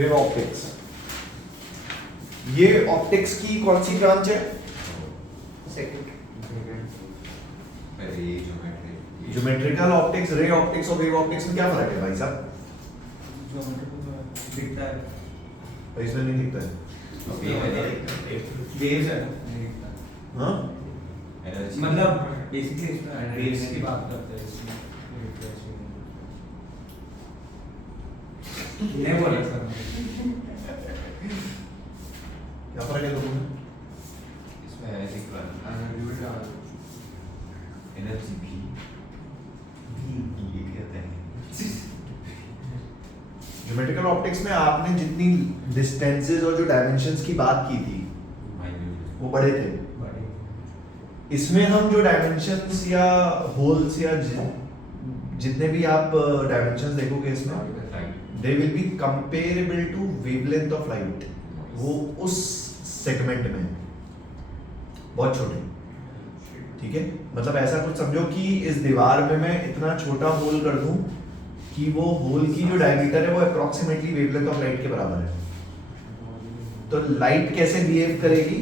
Wave optics. ये optics की कौन सी ब्रांच है? Second. Geometrical optics, ray optics और वेव ऑप्टिक्स में क्या फर्क है भाई साहब? दिखता है, और इसमें नहीं दिखता है। वेव्स है हाँ मतलब बेसिकली इसमें वेव्स की बात करते हैं इसमें। नहीं बोला सर, क्या फर्क है दोनों में? इसमें एनर्जी भी ये कहते हैं। ज्योमेट्रिकल ऑप्टिक्स में आपने जितनी डिस्टेंसेस और जो डायमेंशंस की बात की थी वो बड़े थे। इसमें हम जो डायमेंशंस या होल्स या जितने भी आप डायमेंशंस देखोगे इसमें they will be comparable to wavelength of light. वो उस सेगमेंट में बहुत छोटे, ठीक है। मतलब ऐसा कुछ समझो कि इस दीवार में मैं इतना छोटा होल कर दूं कि वो होल की जो डायमीटर है वो अप्रोक्सीमेटली वेवलेंथ ऑफ लाइट के बराबर है। तो लाइट कैसे बिहेव करेगी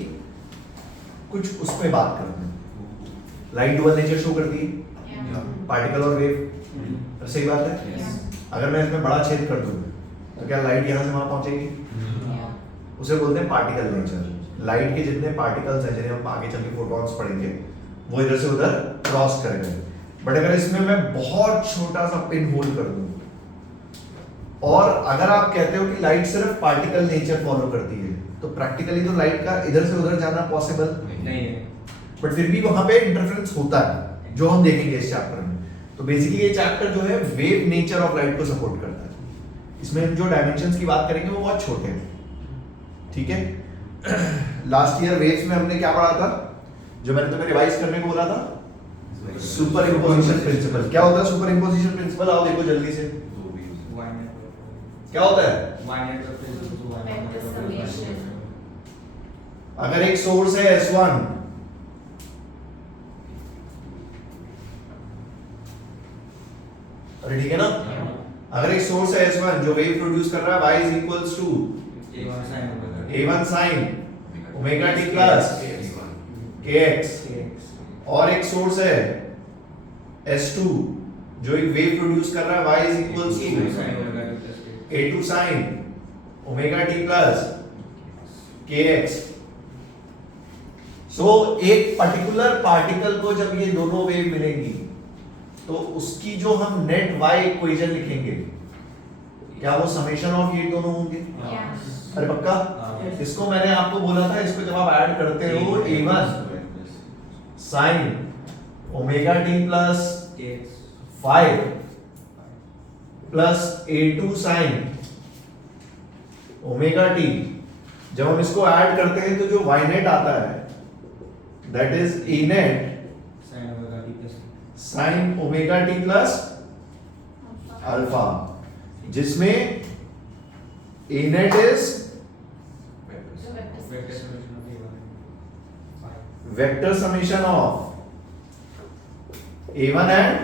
कुछ उसमें बात करते हैं। लाइट डुअल नेचर शो करती है, पार्टिकल और वेव। सही बात है। अगर मैं इसमें बड़ा छेद कर दूं तो क्या लाइट यहां से वहां पहुंचेगी? उसे बोलते हैं पार्टिकल नेचर। लाइट के जितने पार्टिकल्स हैं जिन्हें हम आगे चल के फोटॉन्स पढ़ेंगे वो इधर से उधर क्रॉस करेंगे। बट अगर इसमें मैं बहुत छोटा सा पिन होल कर दूं, और अगर आप कहते हो कि लाइट सिर्फ पार्टिकल नेचर फॉलो करती है तो प्रैक्टिकली तो लाइट का इधर से उधर जाना पॉसिबल नहीं है, बट फिर भी वहां पे इंटरफेरेंस होता है जो हम देखेंगे इस चैप्टर में। तो बेसिकली ये चैप्टर जो है वेव नेचर ऑफ लाइट को सपोर्ट करता है। इसमें जो डायमेंशंस की बात करेंगे वो बहुत छोटे हैं, ठीक है। लास्ट ईयर वेव्स में हमने क्या पढ़ा था, जो मैंने तुम्हें रिवाइज करने को बोला था? Super imposition principle. क्या होता है सुपर इम्पोजिशन प्रिंसिपल? आओ देखो जल्दी से, क्या होता है? अगर एक सोर्स है S1, अरे ठीक है ना, अगर एक सोर्स है S1 जो वेव प्रोड्यूस कर रहा है y is equals to a1 sin omega t plus kx, और एक सोर्स है S2 जो एक वेव प्रोड्यूस कर रहा है y is equals to a2 sin omega t plus kx। सो एक पर्टिकुलर पार्टिकल को जब ये दोनों वेव मिलेंगी तो उसकी जो हम नेट y इक्वेशन लिखेंगे क्या वो समेशन ऑफ ये दोनों होंगे? अरे पक्का? इसको मैंने आपको बोला था, इसको जब आप ऐड करते हो a1 sin omega t plus 5 plus a2 sin omega t, जब हम इसको ऐड करते हैं तो जो y नेट आता है that is a net sin omega t plus alpha, जिसमें a net is vector summation of a1 and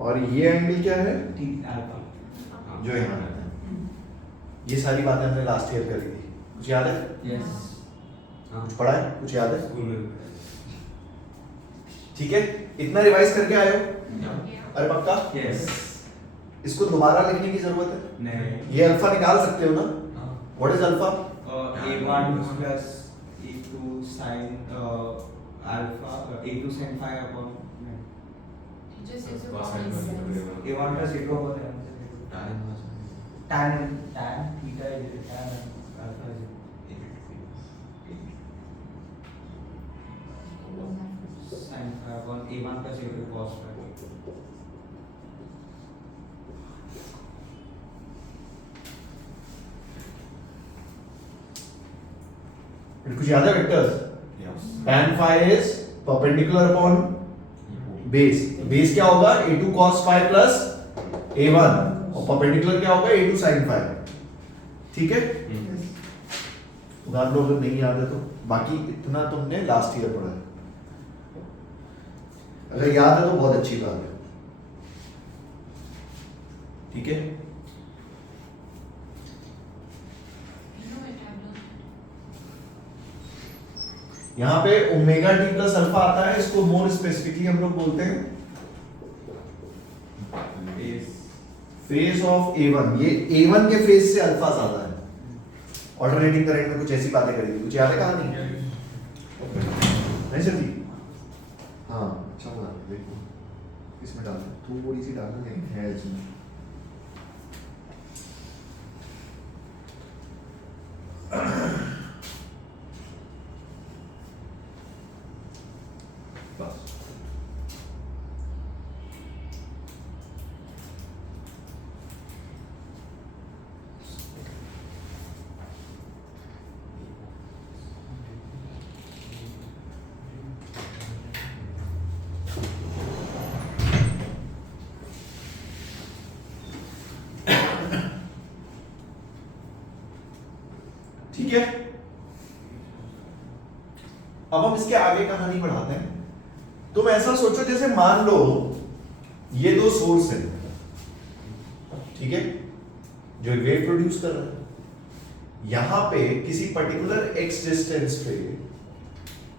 और ये एंगल क्या है जो यहाँ रहता है। ये सारी बातें हमने लास्ट ईयर करी थी, कुछ याद है? कुछ पढ़ा है, कुछ याद है? ठीक है, इतना रिवाइज करके आए हो? अरे पक्का? इसको दोबारा लिखने की जरूरत है? नहीं। ये अल्फा निकाल सकते हो ना? What is alpha? a1 plus a2 sin alpha, a2 sin phi upon a1 plus a2 upon tan theta is tan alpha is sin phi upon a1 plus a2 cos phi. कुछ याद है vectors? tan phi is perpendicular upon base। Base क्या होगा? a2 cos phi plus a1, और perpendicular क्या होगा? a2 sin phi। ठीक है, उदाहरण लो अगर नहीं याद है तो, बाकी इतना तुमने लास्ट ईयर पढ़ा है, अगर याद है तो बहुत अच्छी बात है। ठीक है, यहां पे ओमेगा टी प्लस अल्फा आता है, इसको मोर स्पेसिफिकली हम लोग बोलते हैं फेज ऑफ A1। ये A1 के फेज से अल्फा ज्यादा है। ऑल्टरनेटिंग करंट में कुछ ऐसी बातें करी थी, कुछ याद है कहानी? नहीं चलती? हाँ अच्छा बना, देखो इसमें डाल दो, थोड़ी सी डालना, लेकिन है इसमें। बस ठीक है, अब हम इसके आगे कहानी बढ़ाते हैं। तुम ऐसा सोचो जैसे मान लो ये दो सोर्स है, ठीक है, जो वेव प्रोड्यूस कर रहा है, यहां पे किसी पर्टिकुलर एक्स डिस्टेंस पे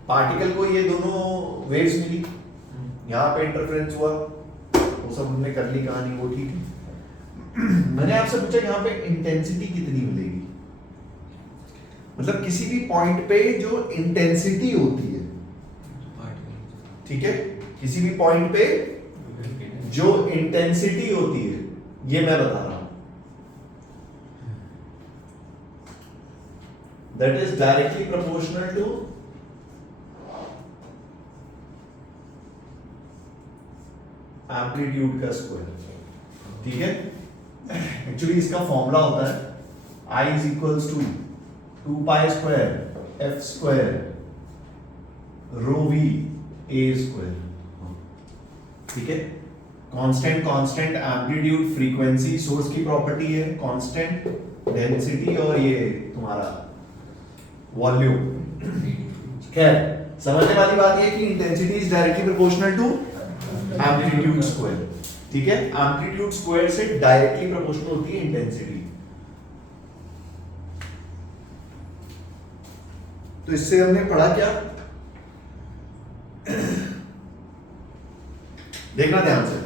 पार्टिकल को ये दोनों वेव्स मिली, यहां पे इंटरफेरेंस हुआ, वो सब हमने कर ली कहानी, वो ठीक है। मैंने आपसे पूछा यहां पे इंटेंसिटी कितनी मिलेगी, मतलब किसी भी पॉइंट पे जो इंटेंसिटी होती है, ठीक है, किसी भी पॉइंट पे जो इंटेंसिटी होती है, ये मैं बता रहा हूं, that is directly proportional to amplitude का स्क्वायर। ठीक है, एक्चुअली इसका फॉर्मूला होता है I is equals to 2 pi square F square rho V A square. ठीक है, constant constant amplitude frequency source की प्रॉपर्टी है, कांस्टेंट डेंसिटी और ये तुम्हारा वॉल्यूम। खैर समझने वाली बात ये कि intensity is directly proportional to amplitude square. ठीक है, एम्पलीट्यूड स्क्वायर से डायरेक्टली प्रोपोर्शनल होती है इंटेंसिटी। तो इससे हमने पढ़ा क्या, देखना ध्यान से,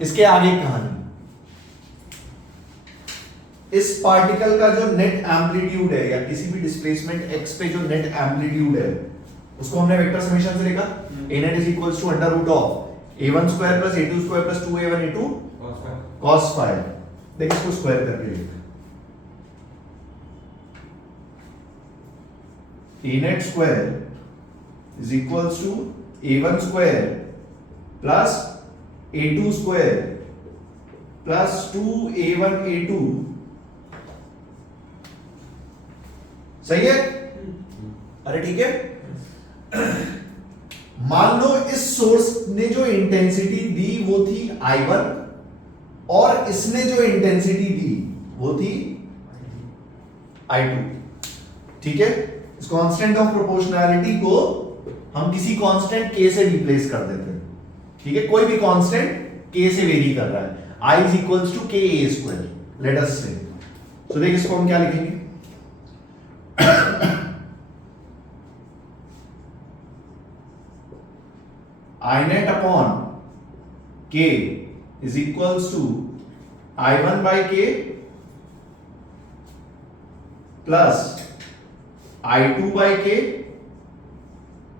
इसके आगे कहानी, इस पार्टिकल का जो नेट एम्पलीट्यूड है या किसी भी डिस्प्लेसमेंट x पे जो नेट एम्पलीट्यूड है, उसको हमने वेक्टर समेशन से लिखा, a net is equals to under root of a1 square plus a2 square plus 2a1 a2 cos phi। देख इसको स्क्वायर करके लिख, a net square is equals to a1 square plus a2 square plus 2a1 a2। सही है? अरे ठीक है, मान लो इस सोर्स ने जो इंटेंसिटी दी वो थी I1 और इसने जो इंटेंसिटी दी वो थी I2। ठीक है, इस कांस्टेंट ऑफ प्रोपोर्शनैलिटी को हम किसी कांस्टेंट k से रिप्लेस कर देते हैं। ठीक है, कोई भी कांस्टेंट k से वेरी कर रहा है, I is equals to k a square, let us say। तो देख इसको हम क्या लिखेंगे, I net upon k is equals to I1 by k plus I2 by k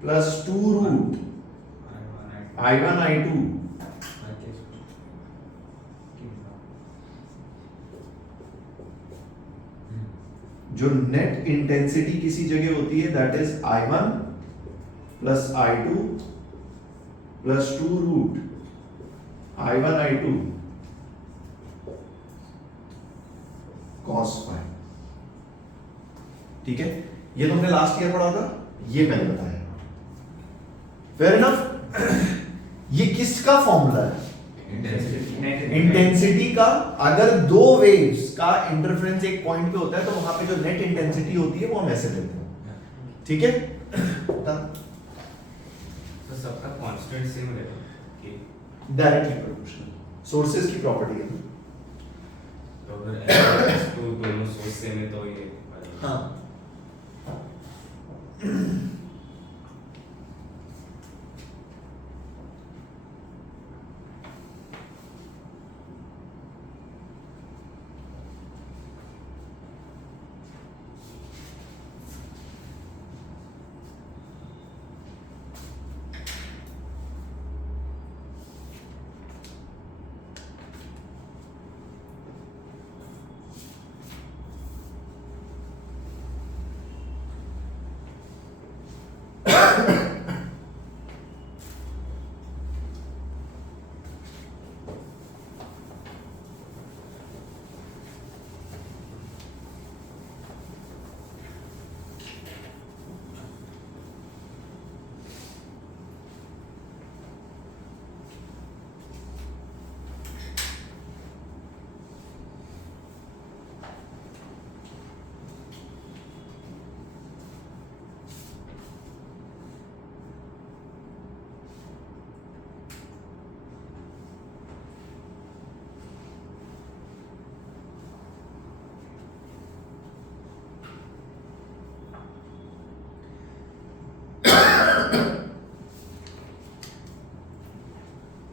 plus 2 root I1 I2 जो नेट इंटेंसिटी किसी जगह होती है that is I1 plus I2 plus 2 root I1 I2 cos phi। ठीक है, ये तुमने last year पढ़ा था, ये मैंने बताया। Fair enough. ये किसका फॉर्मूला है? इंटेंसिटी का अगर दो वेव्स का इंटरफेरेंस एक पॉइंट पे होता है तो वहां पे जो नेट इंटेंसिटी होती है वो हम ऐसे लेते हैं, ठीक है? तो सबका कांस्टेंट सेम रहेगा कि डायरेक्टली प्रोपोर्शनल, सोर्सेज की प्रॉपर्टी है ना। तो अगर तो दोनों सोर्स सेम है तो ये हाँ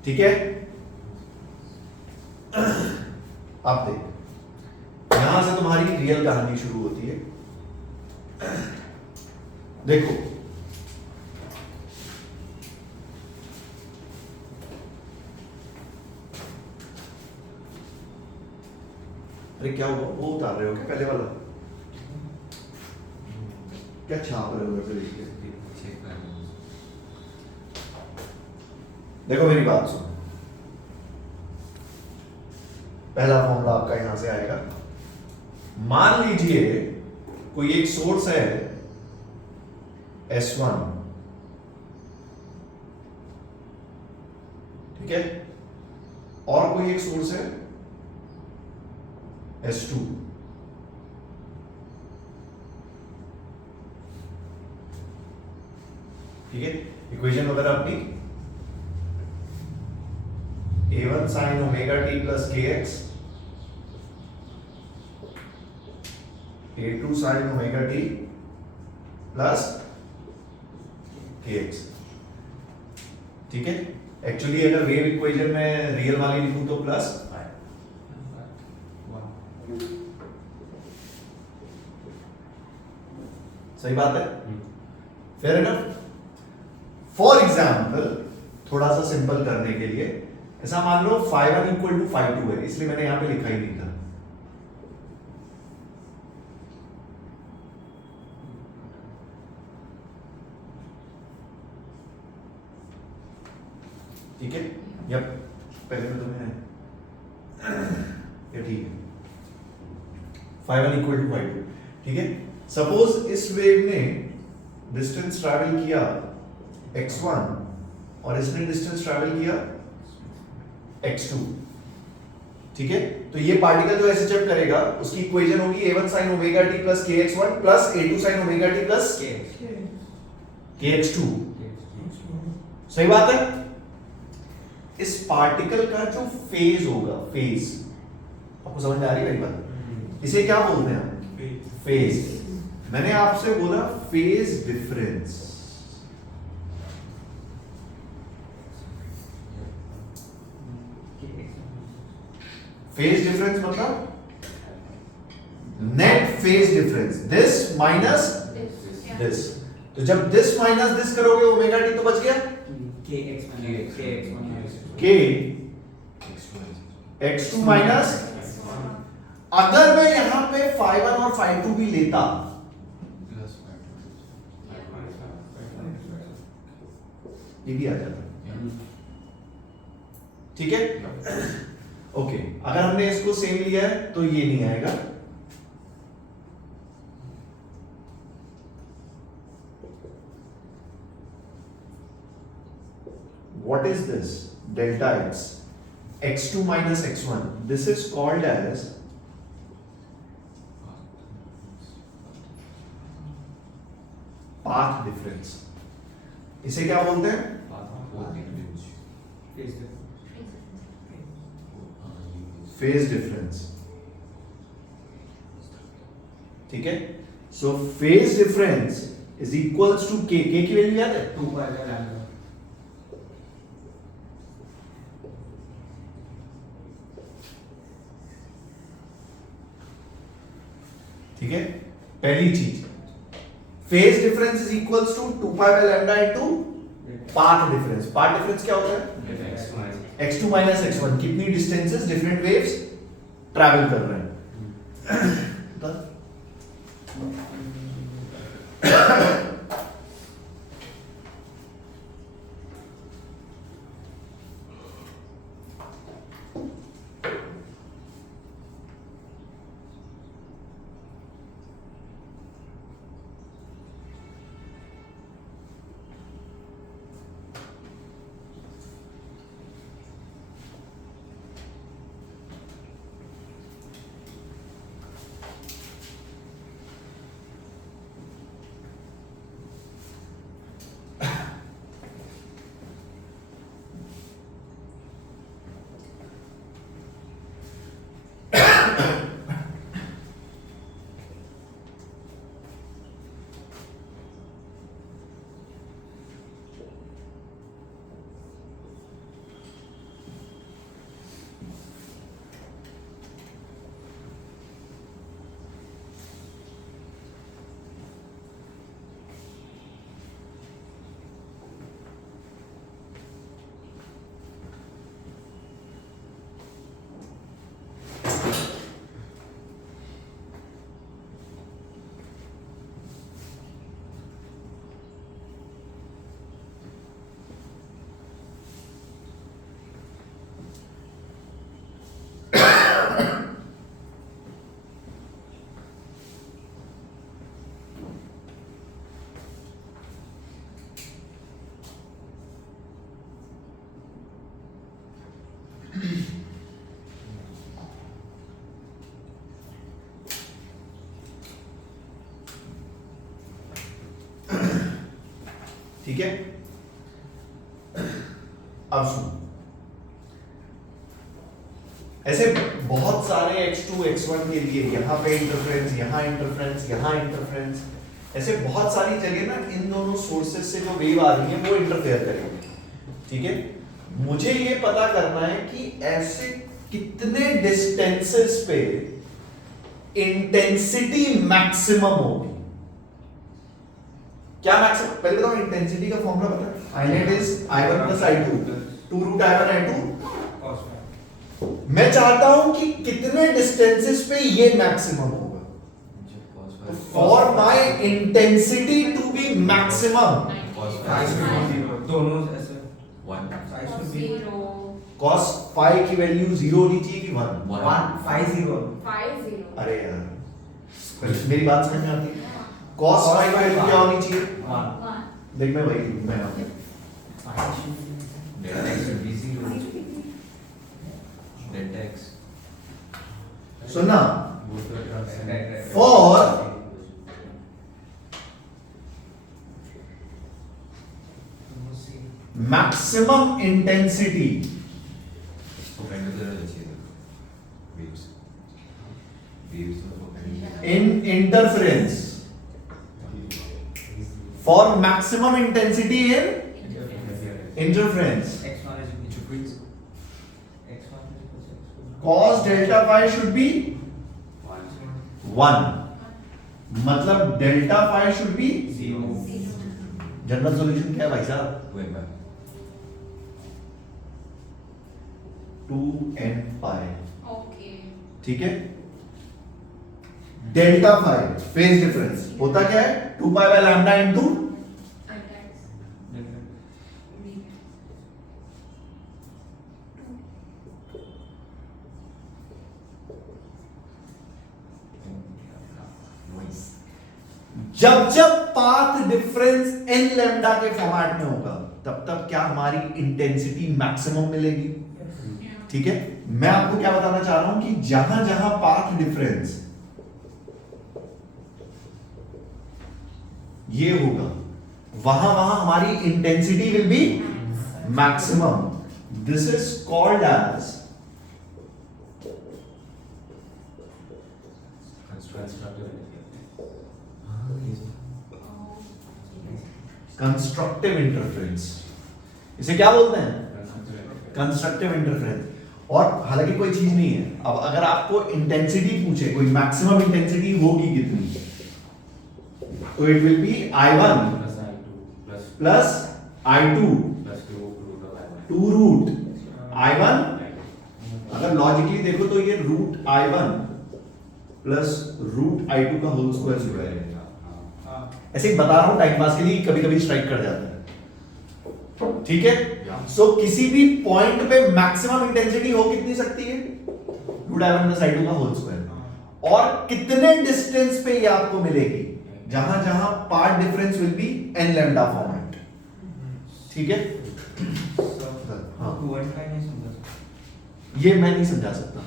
ठीक है। अब देख, यहां से तुम्हारी रियल कहानी शुरू होती है। देखो अरे क्या हुआ, वो उतार रहे हो क्या पहले वाला? क्या छाप रहे हो ऐसे देख के? देखो मेरी बात सुनो, पहला फॉर्मूला आपका यहां से आएगा। मान लीजिए कोई एक सोर्स है S1, ठीक है, और कोई एक सोर्स है S2, ठीक है। इक्वेशन वगैरह अपनी A1 sin omega t plus kx, A2 sin omega t plus kx, ठीक है। एक्चुअली अगर वेव इक्वेशन में रियल वाली लिखूं तो प्लस सही बात है, फेयर इनफ। फॉर एग्जाम्पल थोड़ा सा सिंपल करने के लिए ऐसा मान लो φ1 इक्वल टू φ2 है, इसलिए मैंने यहां पे लिखा ही नहीं था। ठीक है, यप पहले में तुम्हें ये ठीक है, φ1 इक्वल टू φ2, ठीक है। सपोज इस वेव ने डिस्टेंस ट्रैवल किया x1 और इसने डिस्टेंस ट्रैवल किया x2, ठीक है। तो ये पार्टिकल जो ऐसे जब करेगा उसकी इक्वेशन होगी A1 sin omega t plus kx1 plus A2 sin omega t plus kx2, सही बात है। इस पार्टिकल का जो फेज होगा, फेज आपको समझ में आ रही है मेरी बात? इसे क्या बोलते हैं हम? फेज। मैंने आपसे बोला फेज डिफरेंस, फेज डिफरेंस मतलब net phase difference, this minus this. तो जब दिस माइनस दिस करोगे ओमेगा टी तो बच गया के x2 माइनस। अगर मैं यहां पे φ1 और φ2 भी लेता ये भी आ जाता, ठीक है। ओके, अगर हमने इसको सेम लिया है तो ये नहीं आएगा, what is this delta x, x2 minus x1. This is called as path difference. इसे क्या बोलते हैं? Phase difference. ठीक है. So phase difference is equals to k. k की वैल्यू याद है? 2 पाई बाय लैम्डा. ठीक है. पहली चीज, phase difference is equals to 2 pi by lambda into path difference. Path difference क्या होता है? x2 minus x1. कितनी डिस्टेंसेस डिफरेंट वेव्स ट्रैवल कर रहे हैं. ठीक है. अब सुनो, ऐसे बहुत सारे x2 x1 के लिए यहां पे इंटरफेरेंस, यहां इंटरफेरेंस, यहां इंटरफेरेंस, ऐसे बहुत सारी जगह ना इन दोनों सोर्सेस से जो वेव आ रही है वो इंटरफेयर करेंगे. ठीक है. मुझे ये पता करना है कि ऐसे कितने डिस्टेंसेस पे इंटेंसिटी मैक्सिमम होगी. क्या मैक्सिमम? पहले बताओ, इंटेंसिटी का फॉर्मूला पता है? It is I1 plus I2 2 root I1 I2. मैं चाहता हूं कि कितने डिस्टेंसेस पे ये मैक्सिमम होगा. For my intensity to be maximum, दोनों ऐसे 1 cos phi की वैल्यू 0 होनी चाहिए कि 1? 1 अरे यार, मेरी बात समझ में आती है? cos phi की वैल्यू क्या होनी चाहिए? 1 देख, मैं वही मैं delta x will be 0 delta x सुनना, for maximum intensity इसको perpendicular चाहिए waves तो perpendicular in interference, for maximum intensity in interference, x1 is equal to x1 cos delta phi should be 1. मतलब delta phi should be 0. General solution क्या है भाई साहब? 2n pi. ठीक है. डेल्टा फाई फेज डिफरेंस होता क्या है? 2 पाई बाय लैम्डा इनटू जब जब पाथ डिफरेंस n लैम्डा के फॉर्मेट में होगा तब तब क्या हमारी इंटेंसिटी मैक्सिमम मिलेगी. ठीक है, मैं आपको क्या बताना चाह रहा हूं कि जहां जहां पाथ डिफरेंस ये होगा वहां वहां हमारी intensity will be maximum. This is called as constructive interference. इसे क्या बोलते हैं? Constructive interference. और हालांकि कोई चीज नहीं है. अब अगर आपको इंटेंसिटी पूछे, कोई मैक्सिमम इंटेंसिटी होगी कितनी, तो it will be I1 plus I2 two root I1. अगर लॉजिकली देखो तो ये root I1 plus root I2 का होल स्क्वायर जुड़ा है. ऐसे ही बता रहा हूं टाइम पास के लिए, कभी कभी स्ट्राइक कर जाता है. ठीक है, सो किसी भी पॉइंट पे मैक्सिमम इंटेंसिटी हो कितनी सकती है? रूट I1 प्लस I2 का होल स्क्वायर. और कितने डिस्टेंस पे ये आपको मिलेगी? जहां जहां path difference will be n lambda format. ठीक है, हाँ. ये मैं नहीं समझा सकता,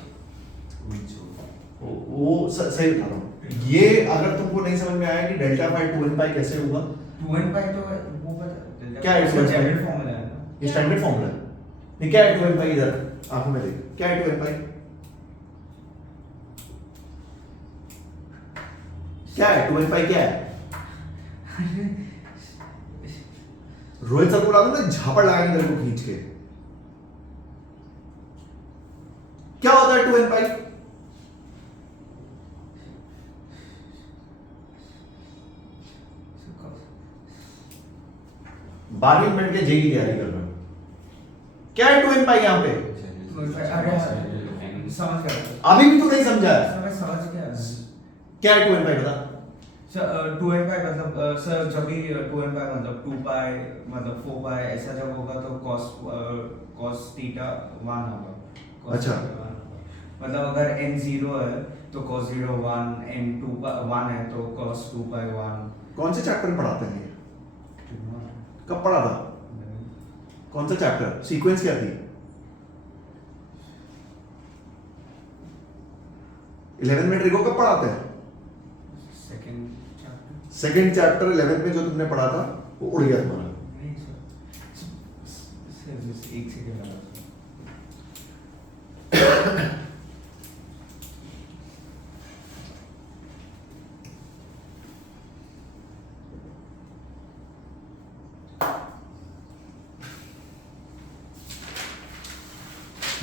वो सही बता रहा हूं. ये अगर तुमको नहीं समझ में आया कि डेल्टा फाई 2n पाई कैसे होगा, 2n पाई तो वो पता क्या है? स्टैंडर्ड फार्मूला है ना, ये स्टैंडर्ड फार्मूला है. नहीं, क्या है 2n पाई? इधर आंखों में देख, क्या है 2n पाई? क्या है 2n पाई? क्या है? रोहित सर को ला दूं ना, झापड़ लगाएंगे तेरे को खींच के. क्या होता है 2n पाई? बारहवीं मिनट के जे की तैयारी कर रहा हूं. क्या है 2n पाई यहां पे? अरे समझ गया. अभी भी तू नहीं समझा है. समझ गया. क्या है 2n पाई बता. सर 2n पाई मतलब सर जब भी 2n पाई मतलब 2 पाई मतलब 4 पाई ऐसा जब होगा तो cos थीटा 1 होगा. अच्छा. मतलब अगर n 0 है तो cos 0 1, n 2 1 है तो cos 2 पाई 1. कौन से चैप्टर में पढ़ाते हैं ये? कब पढ़ा था? कौन सा चैप्टर? सीक्वेंस क्या थी? 11 में ट्रिको कब पढ़ाते हैं? सेकंड चैप्टर 11 में जो तुमने पढ़ा था वो उड़ गया तुम्हारा. नहीं सर, एक सेकंड लगा.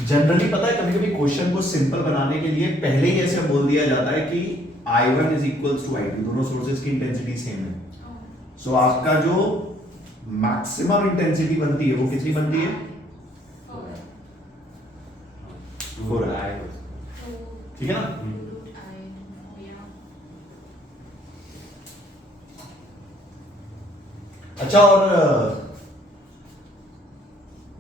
जनरली पता है, कभी कभी क्वेश्चन को सिंपल बनाने के लिए पहले ही ऐसे बोल दिया जाता है कि I1 is equals to I2, दोनों सोर्सेज की इंटेंसिटी सेम है. सो आपका जो मैक्सिमम इंटेंसिटी बनती है वो कितनी बनती है? 4. ठीक है ना? अच्छा, और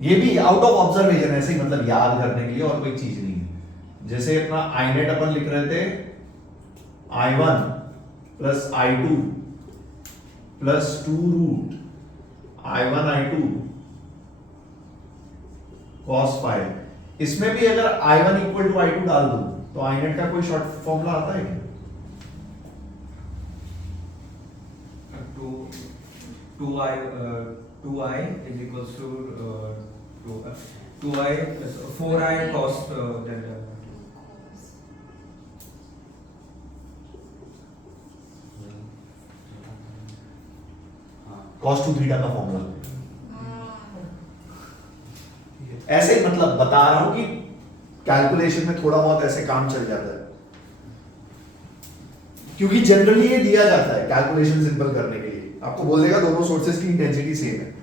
ये भी आउट ऑफ ऑब्जर्वेशन, ऐसे ही मतलब याद करने के लिए, और कोई चीज नहीं है. जैसे अपना I नेट अपन लिख रहे थे I1 plus I2 plus 2 root I1 I2 cos phi. इसमें भी अगर I1 इक्वल टू I2 डाल दूं तो I नेट का कोई शॉर्ट फॉर्मूला आता है क्या? 2i is equals to 2i 4i cos delta. cos 2 theta का फॉर्मूला. ऐसे ही मतलब बता रहा हूं कि कैलकुलेशन में थोड़ा बहुत ऐसे काम चल जाता है, क्योंकि जनरली ये दिया जाता है कैलकुलेशन सिंपल करने के लिए. आपको बोल देगा दोनों सोर्सेज की इंटेंसिटी सेम है.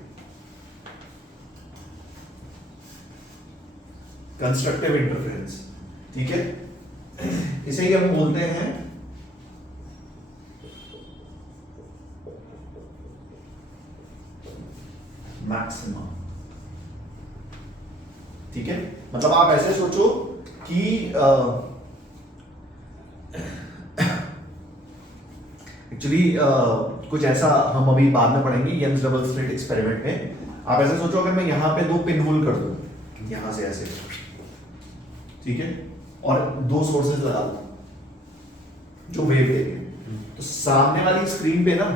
Constructive interference. ठीक है, इसे ही हम बोलते हैं मैक्सिमम. ठीक है, मतलब आप ऐसे सोचो कि एक्चुअली कुछ ऐसा हम अभी बाद में पढ़ेंगे यंग्स डबल स्लिट एक्सपेरिमेंट में. आप ऐसे सोचो, अगर मैं यहां पे 2 पिन होल कर दूं यहां से ऐसे, ठीक है, और दो सोर्सेज लगा दो जो वेव देंगे, तो सामने वाली स्क्रीन पे ना,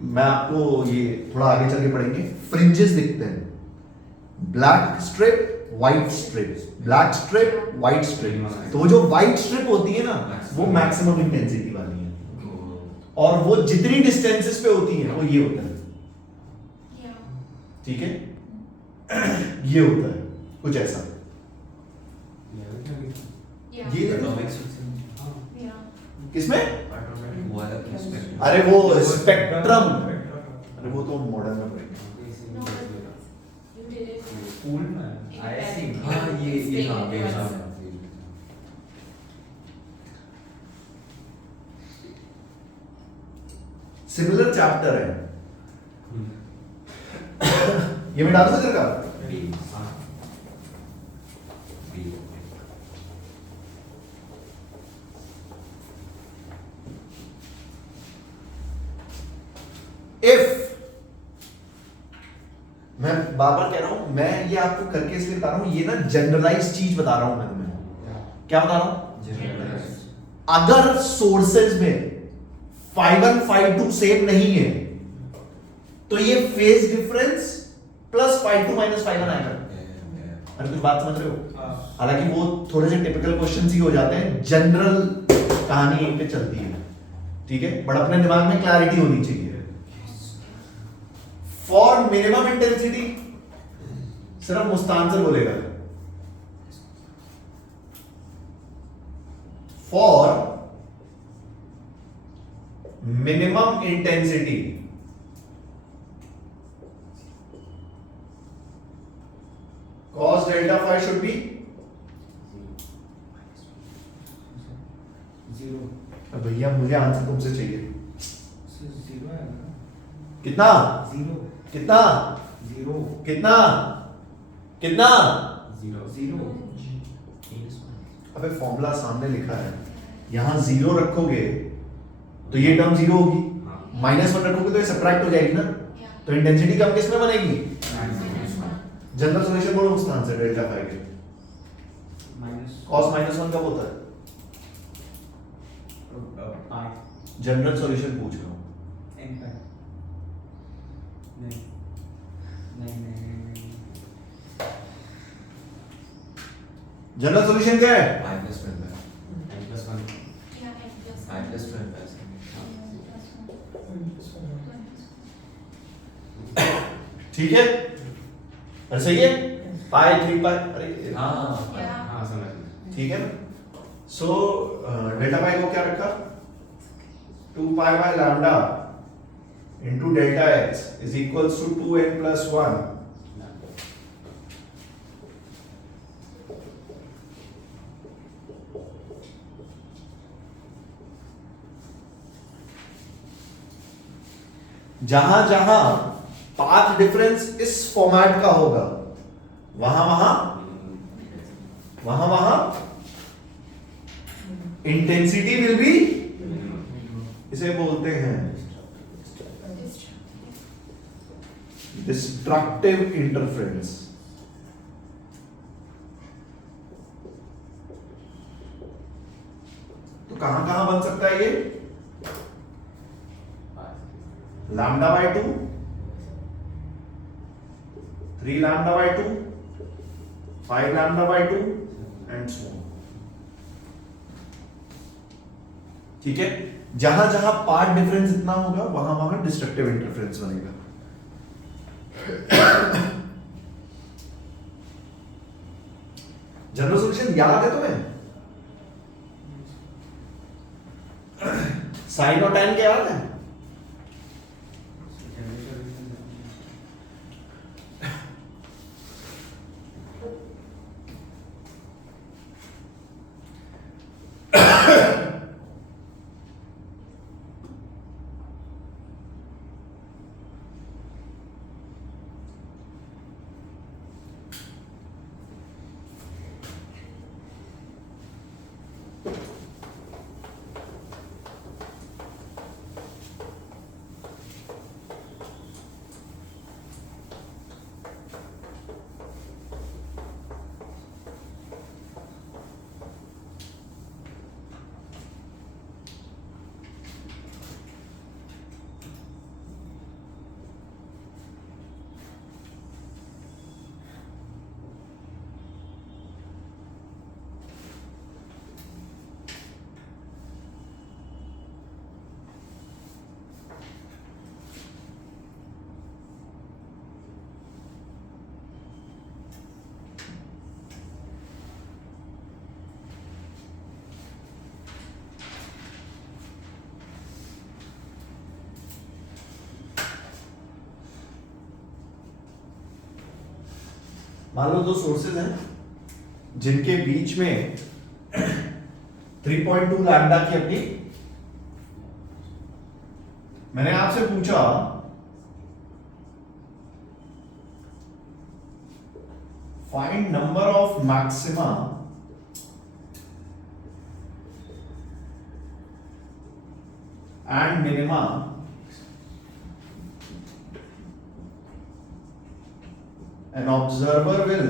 मैं आपको ये थोड़ा आगे चल के पढ़ेंगे, फ्रिंजेस दिखते हैं, black strip white strip, black strip white strip. तो वो जो व्हाइट स्ट्रिप होती है ना, वो मैक्सिमम इंटेंसिटी वाली है, और वो जितनी डिस्टेंसेस पे होती है वो ये होता है, ठीक है, ये होता है कुछ ऐसा। ये किसमें? वो अलग है spectrum। अरे वो स्पेक्ट्रम, अरे वो तो मॉडर्न में पढ़ेंगे। स्कूल में आईएससी हाँ ये हाँ waves हाँ। सिमिलर चैप्टर है, ये मैं डालूं इधर का? Waves, हाँ। Wave। इफ, मैं बार बार कह रहा हूं, मैं ये आपको करके इसलिए बता रहा हूं, ये ना जनरलाइज चीज बता रहा हूं मैं तुम्हें। क्या बता रहा हूं? Generalized। अगर सोर्सेज में phi1 phi2 सेम नहीं है, तो ये phase difference plus phi2 minus phi1 आएगा। अरे कुछ बात समझ रहे हो? हालांकि वो थोड़े से टिपिकल क्वेश्चंस ही हो जाते हैं, जनरल कहानी इन पे चलती है, ठीक है, बट अपने दिमाग में क्लैरिटी होनी चाहिए। फॉर मिनिमम इंटेंसिटी सिर्फ मुस्तान से बोलेगा, for minimum intensity cos delta phi should be zero. अब भैया मुझे आंसर तुमसे चाहिए, जीरो है ना? कितना जीरो कितना जीरो कितना कितना? जीरो। अबे फॉर्मूला सामने लिखा है, यहां जीरो रखोगे तो ये टर्म जीरो होगी, -1 रखोगे तो ये सब्ट्रैक्ट हो जाएगी ना, तो इंटेंसिटी कम किस में बनेगी? जनरल सॉल्यूशन बोलो मुस्तान से डेल्टा फाई के। माइनस cos -1 कब होता है? पाई जनरल सॉल्यूशन पूछ रहा हूं। एन पाई। नहीं नहीं नहीं नहीं। जनरल सॉल्यूशन क्या है? I plus 1 है। N plus one. I plus 1 है। ठीक है, अरे सही है, पाई 3 पाई, अरे हाँ हाँ समझ। ठीक है ना। सो डेल्टा पाई को क्या रखा? 2 pi by lambda into delta X is equals to 2n plus 1। जहां जहां पाथ डिफरेंस इस फॉर्मेट का होगा, वहां वहां इंटेंसिटी विल बी, इसे बोलते हैं डिस्ट्रक्टिव इंटरफेरेंस। तो कहां कहां बन सकता है ये? Lambda by 2, 3 lambda by 2, 5 lambda by 2 and so on. ठीक है, जहां जहां पार्ट डिफरेंस इतना होगा वहां वहां डिस्ट्रक्टिव इंटरफेरेंस बनेगा। जनरल सॉल्यूशन याद है तुम्हें? साइन और tan के याद है? मान लो दो सोर्सेज हैं जिनके बीच में 3.2 लैम्डा की अपनी, मैंने आपसे पूछा find number of maxima and minima an observer will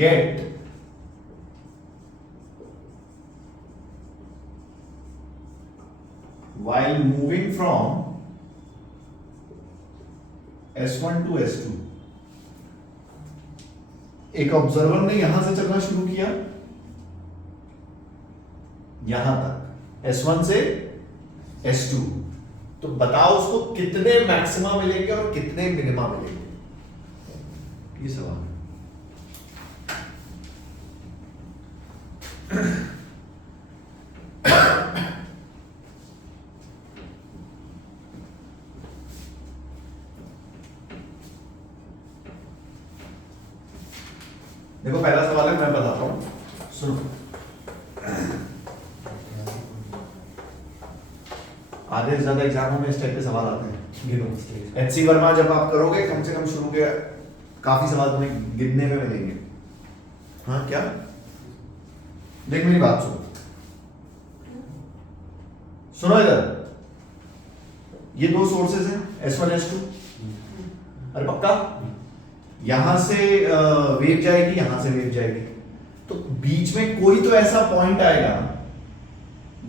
get while moving from S1 to S2। एक ऑब्जर्वर ने यहां से चलना शुरू किया यहां तक S1 से S2, तो बताओ उसको कितने मैक्सिमा मिलेंगे और कितने मिनिमा मिलेंगे, ये सवाल है। देखो पहला सवाल है, मैं बताता हूं, सुनो। आधे से ज्यादा एग्जामों में इस टाइप के सवाल आते हैं, गिनो। एचसी वर्मा जब आप करोगे कम से कम शुरू के काफी सवाल तुम्हें गिनने में मिलेंगे। हाँ क्या, देख मेरी बात सुनो, सुनो इधर, ये दो सोर्सेज हैं S1 S2, अरे पक्का, यहां से वेव जाएगी, यहां से वेव जाएगी, तो बीच में कोई तो ऐसा पॉइंट आएगा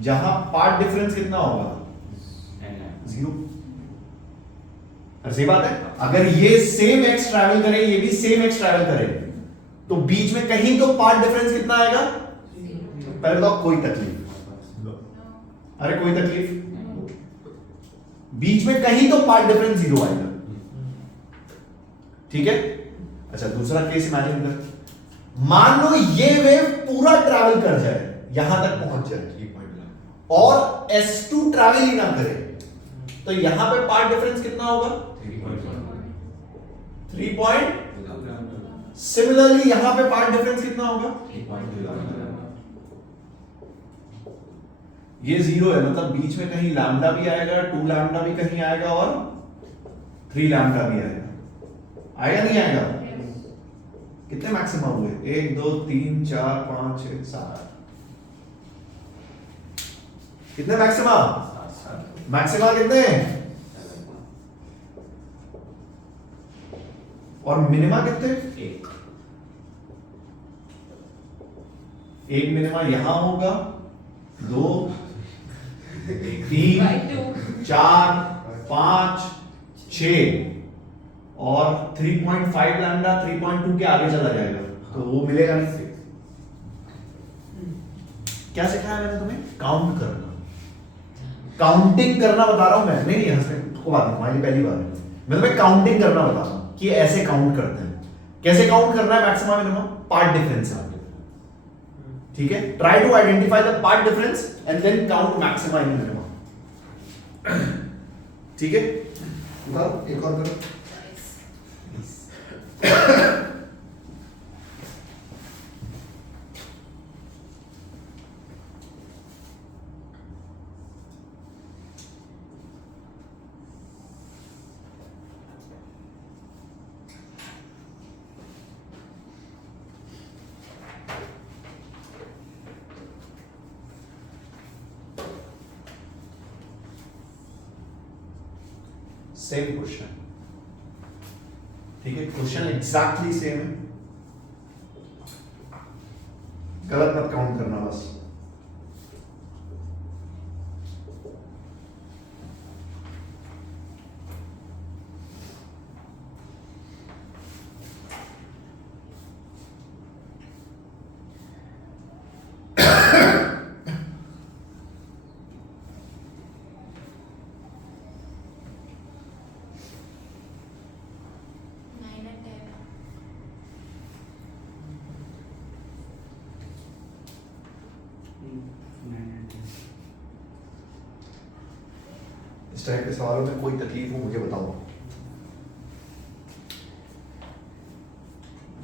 जहां पार्ट डिफरेंस कितना होगा, 0। सही बात है। अगर ये सेम x ट्रैवल करे, ये भी सेम x ट्रैवल करे, तो बीच में कहीं तो पार्ट डिफरेंस कितना आएगा, पहले तो कोई तकलीफ, अरे कोई तकलीफ, बीच में कहीं तो पार्ट डिफरेंस 0 आएगा, ठीक है। अच्छा दूसरा केस इमेजिन कर, मान लो ये वेव पूरा ट्रैवल कर जाए, यहां तक पहुंच जाए और S2 ट्रैवल ही ना करे, तो यहां पे पार्ट डिफरेंस कितना होगा, 3 सिमिलरली यहां पे पार्ट डिफरेंस कितना होगा, ये 0 है, मतलब बीच में कहीं लैम्डा भी आएगा, 2 लैम्डा भी कहीं आएगा और 3 लैम्डा भी आएगा, आएगा नहीं आएगा। कितने मैक्सिमा हुए, 1 2 3 4 5 6 7, कितने मैक्सिमा, मैक्सिमा कितने, और मिनिमा कितने, एक मिनिमा यहां होगा, 2 3 4 5 6 और 3.5 लैम्डा 3.2 के आगे चला जाएगा, तो वो मिलेगा नहीं। क्या सिखाया मैंने तुम्हें, काउंट करना, काउंटिंग करना बता रहा हूं मैं, नहीं यहां से को बात नहीं, हमारी पहली बार है, मैं तुम्हें काउंटिंग करना बता रहा हूं कि ऐसे काउंट करते हैं। कैसे काउंट करना है मैक्सिमम मिनिमम, पार्ट डिफरेंस है, ठीक है। Try to identify the path difference and then count maximum and minimum, ठीक है। बताओ एक और करो। सेम क्वेश्चन, ठीक है, क्वेश्चन एग्जैक्टली सेम है, गलत मत काउंट करना बस। इस टाइप के सवालों में कोई तकलीफ हो मुझे बताओ।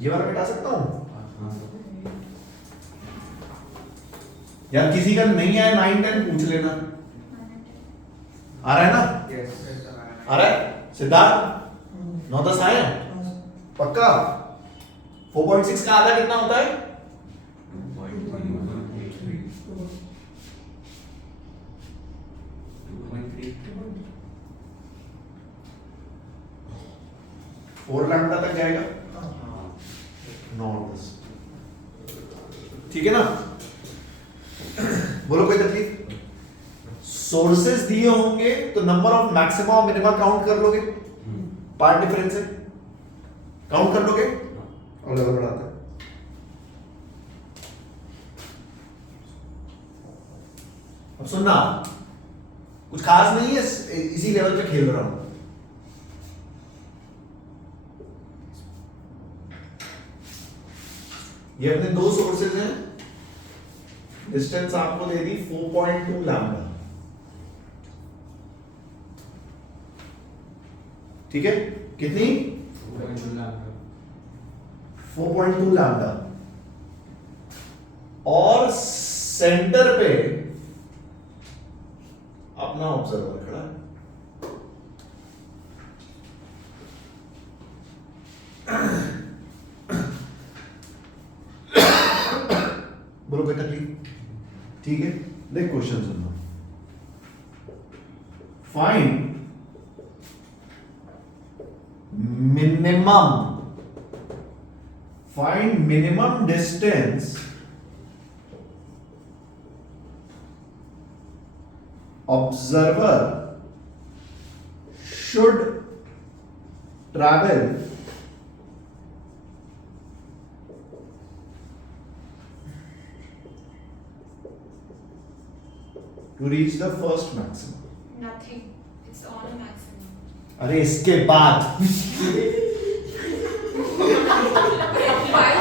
ये वाला मिटा सकता हूँ यार, किसी का नहीं आया 9 10 पूछ लेना। आ रहा है ना? Yes. आ रहा है सिद्धार्थ? 9 10 आए हैं? पक्का? 4.6 का आधा कितना होता है? 4 लैम्डा तक जाएगा। 9 10 ठीक है ना? बोलो कोई तकलीफ? सोर्सेस दिए होंगे तो नंबर ऑफ मैक्सिमा और मिनिमा काउंट कर लोगे, पार्ट डिफरेंस है, काउंट कर लोगे और लेवल बढ़ाते हैं। अब सुनना, कुछ खास नहीं है, इसी लेवल पे खेल रहा हूं। ये अपने दो सोर्सेज हैं, डिस्टेंस आपको दे दी 4.2 लैम्डा, ठीक है? कितनी? 4.2 लैम्डा। और सेंटर पे अपना ऑब्जर्वर खड़ा है। बोलो कोई तकलीफ? ठीक है, देख क्वेश्चन सुनना। Find minimum distance observer should travel to reach the first maximum. Nothing. It's all a maximum. अरे इसके बाद Why?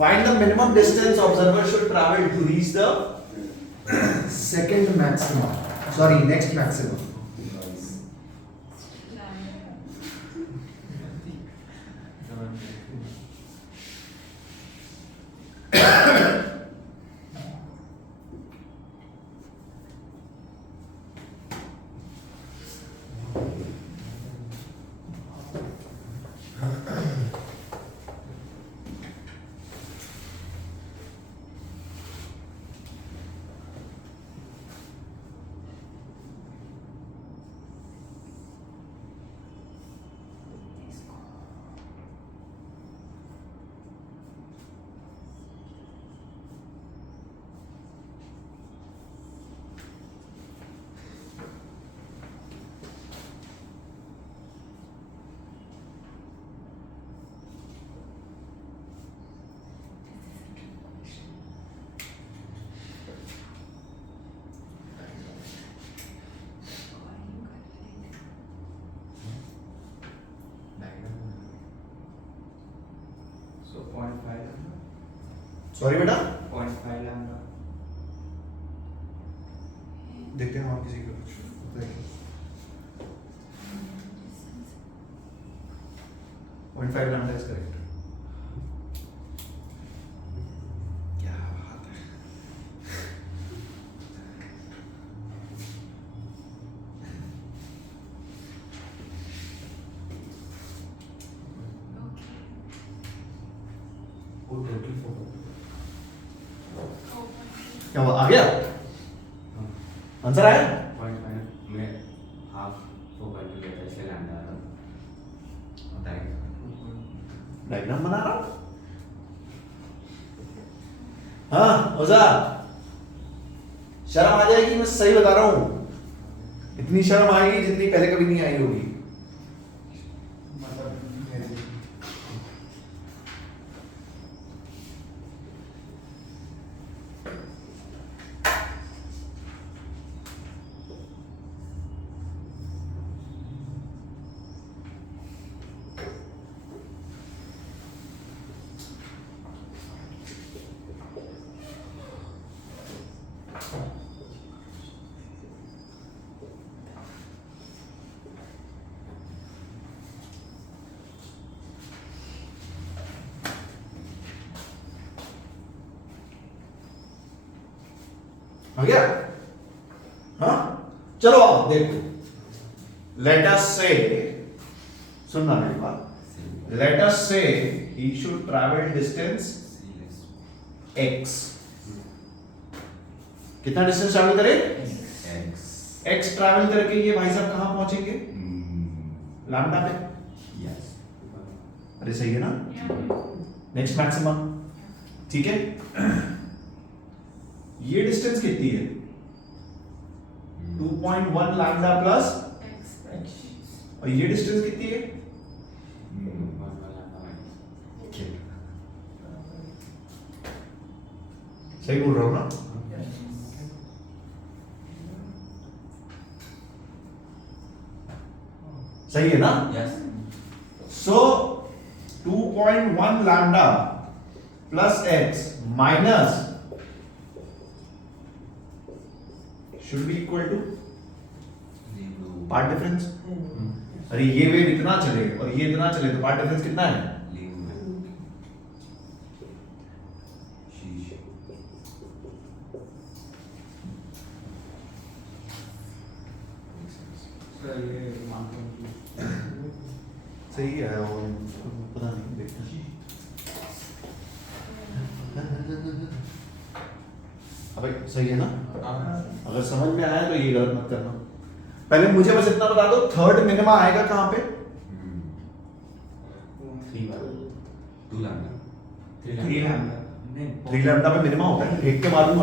find the minimum distance observer should travel to reach the second maximum. Sorry, next maximum. So 0.5 lambda. Sorry बेटा, 0.5 lambda. देखते हैं और किसी का कुछ। 0.5 lambda is correct. क्या बात है। क्या हुआ? आ गया? आंसर आया? डायग्राम बना रहा हूं। हाँ ओजा, शर्म आ जाएगी, मैं सही बता रहा हूं। इतनी शर्म आएगी जितनी पहले कभी नहीं आई होगी। हो गया? हाँ चलो आओ देखो, लेट अस से, सुनना मेरी बात, लेट अस से he should travel distance x, कितना डिस्टेंस ट्रैवल करे? x ट्रैवल करके ये भाई साहब कहां पहुंचेंगे? लैम्डा पे। अरे सही है ना? नेक्स्ट मैक्सिमम, ठीक है? ये डिस्टेंस कितनी है? 2.1 लैम्डा प्लस, और ये डिस्टेंस कितनी है? सही बोल रहा हूं ना? सही है ना? So 2.1 lambda plus x minus should be equal to path difference. अरे ये वेव इतना चले और ये इतना चले तो पार्ट डिफरेंस कितना है? सही है, और पता नहीं देखते अबे सही है ना? अगर समझ में आया तो ये गलत मत करना। पहले मुझे बस इतना बता दो, थर्ड मिनिमा आएगा कहां पे? 3 लैम्डा पे मिनिमा होता है, एक के मालूम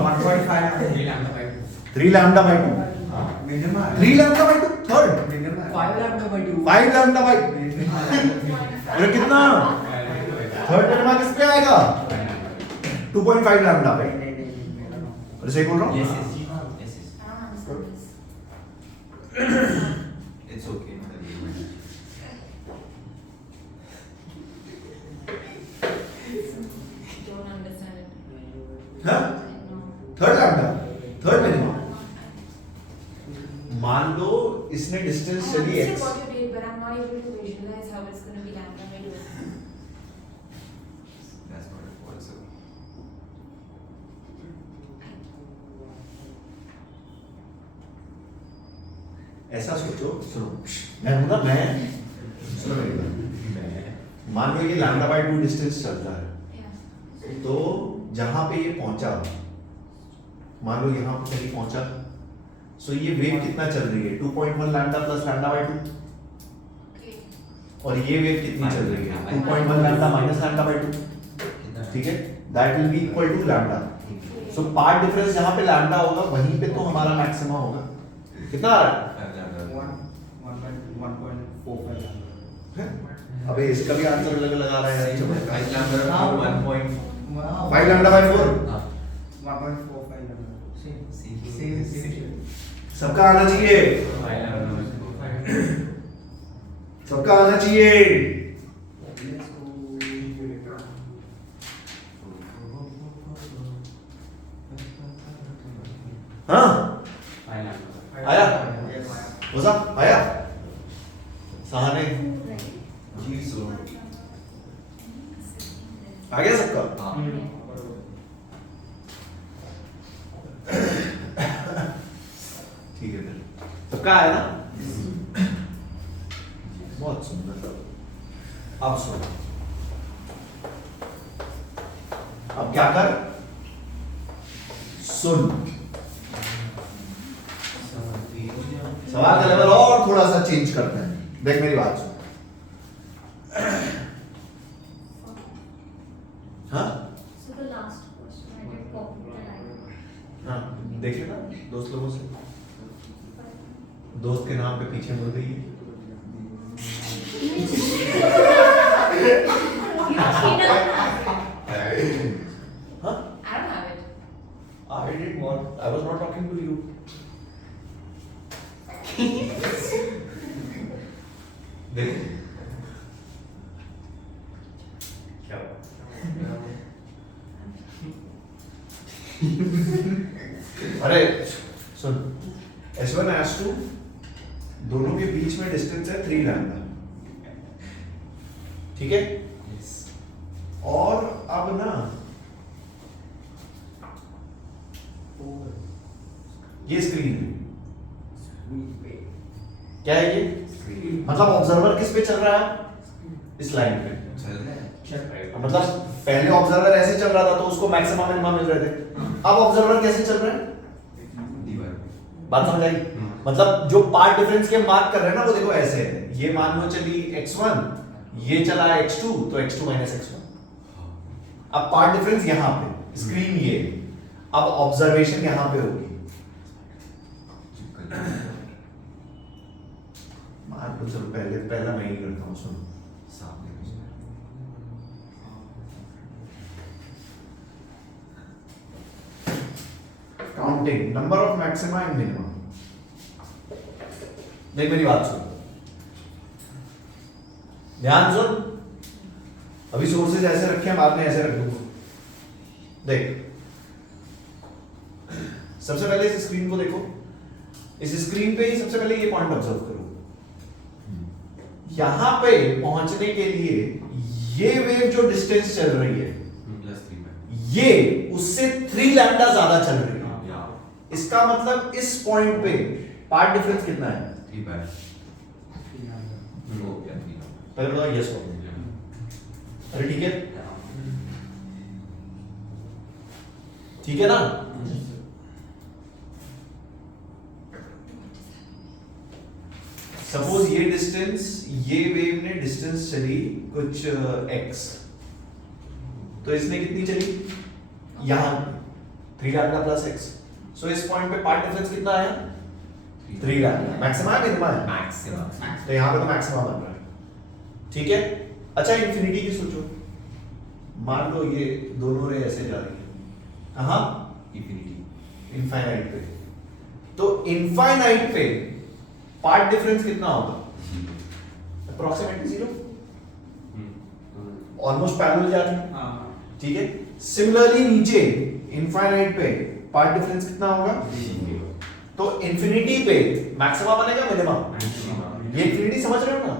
3 lambda by 2 minima 3 lambda by 2 third, 5 lambda by 2 5 lambda by, अरे कितना? थर्ड मिनिमा किस पे आएगा? 2.5 लैम्डा पे। अरे सही बोल रहा हूँ? It's okay. Don't understand it. हाँ? No. Third lambda, third minima. मान लो इसने डिस्टेंस I चली understand x, what you did, but I'm not able to visualize how it's going to be lambda by 2. That's not it. What's up? ऐसा सोचो, सुनो मैं हूं ना, मैं सुनो मेरी बात, मान लो ये लैम्डा बाय 2 डिस्टेंस चलता है, Yeah. तो जहां पे ये पहुंचा, मान लो यहां पे कहीं पहुंचा, सो ये वेव कितना चल रही है? 2.1 lambda plus lambda by 2, Okay. और ये वेव कितनी चल रही है? 2.1 लैम्डा माइनस लैम्डा बाय 2, ठीक है? That will be equal to lambda. So path difference जहां पे लैम्डा होगा वहीं पे तो हमारा मैक्सिमा होगा। कितना आ रहा है? 1.45 लैम्डा। अबे इसका भी आंसर अलग लगा रहा है यार, चलो 5 lambda 1. 5 lambda by 4 1.45 lambda. Same सबका आना चाहिए, सबका आना चाहिए। हाँ आया, वसा आया, सहाने जी सो आ गया सबका? ठीक है फिर, सबका आया ना? बहुत सुंदर। अब सुनो, अब क्या कर, सुन, सवाल का लेवल और थोड़ा सा चेंज करते हैं, देख मेरी बात सुन। हाँ So the last question I did copy that I हाँ, देख लेना दोस्त लोगों से, दोस्त के नाम पे पीछे मुड़ गई है। हाँ? I don't have it. I did what? I was not talking to you. देख क्या अरे सुन, S1 S2 दोनों के बीच में डिस्टेंस है 3 लैम्डा, ठीक है? और अब ना ये स्क्रीन है, क्या है ये? मतलब ऑब्जर्वर किस पे चल रहा है? इस लाइन पे। चल रहा है। मतलब पहले ऑब्जर्वर ऐसे चल रहा था तो उसको मैक्सिमा मिनिमा मिल रहे थे, अब ऑब्जर्वर कैसे चल रहा है? दीवार। बात समझ आई? मतलब जो पार्ट डिफरेंस के मार्क कर रहे हैं ना वो देखो ऐसे है, ये मान लो चली x1, ये चला x2, तो x2 माइनस x1। अब पार्ट डिफरेंस यहाँ पे, स्क्रीन ये, अब ऑब्जर्वेशन यहाँ पे होगी। मान लो चलो पहला मैं ही करता हूँ, सुनो। Counting number of maxima and minima. देख मेरी बात सुन, ध्यान सुन, अभी सोर्सेज ऐसे रखे हैं, बाद में ऐसे रख दूंगा। देख सबसे पहले इस स्क्रीन को देखो, इस स्क्रीन पे ही सबसे पहले ये पॉइंट ऑब्जर्व करो। यहां पे पहुंचने के लिए ये वेव जो डिस्टेंस चल रही है ये उससे 3 लैम्डा ज्यादा चल रही है। इसका मतलब इस पॉइंट पे पार्ट डिफरेंस कितना है? 3 बाय पहले बताओ यस हो। अरे ठीक है, ठीक है ना? सपोज ये डिस्टेंस, ये वेव ने डिस्टेंस चली कुछ x, तो इसने कितनी चली? यहां 3 लैम्डा प्लस x। सो इस पॉइंट पे पार्ट डिफरेंस कितना आया? 3 लैम्डा। मैक्सिमा है मिनिमा है? मैक्सिमम। तो यहां पे तो मैक्सिमा बन रहा है, ठीक है। अच्छा इंफिनिटी की सोचो, मान लो ये दोनों रे ऐसे जा रही है, कहां? इंफिनिटी। इनफाइनाइट पे। तो इनफाइनाइट पे पार्ट डिफरेंस कितना होगा? अप्रोक्सीमेटली 0, ऑलमोस्ट पैरेलल जा रही है, ठीक है। सिमिलरली नीचे इनफाइनाइट पे पार्ट डिफरेंस कितना होगा? तो इंफिनिटी पे मैक्सिमा बनेगा मिनिमा? ये इंफिनिटी समझ रहे हो ना?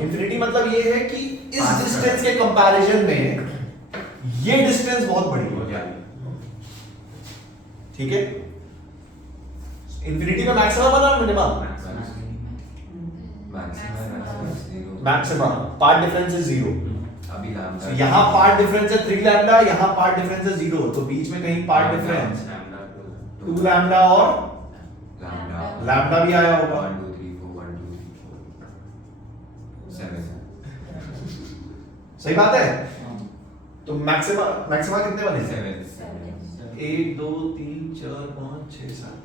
इंफिनिटी मतलब ये है कि इस डिस्टेंस के कंपैरिजन में ये डिस्टेंस बहुत बड़ी है, ठीक है। इंफिनिटी में मैक्सिमा बना minima? Maxima. Path difference is 0। अभी लैम्डा, यहाँ पार्ट डिफरेंस है 3 लैम्डा, यहाँ पार्ट डिफरेंस है 0, तो बीच में कहीं पार्ट डिफरेंस 2 लैम्डा और लैम्डा भी आया होगा। 1 2 3 4 1 2 3 4 7। सही बात है। तो मैक्सिमा कितने बने? 7। 1 2 3 4 5 6 7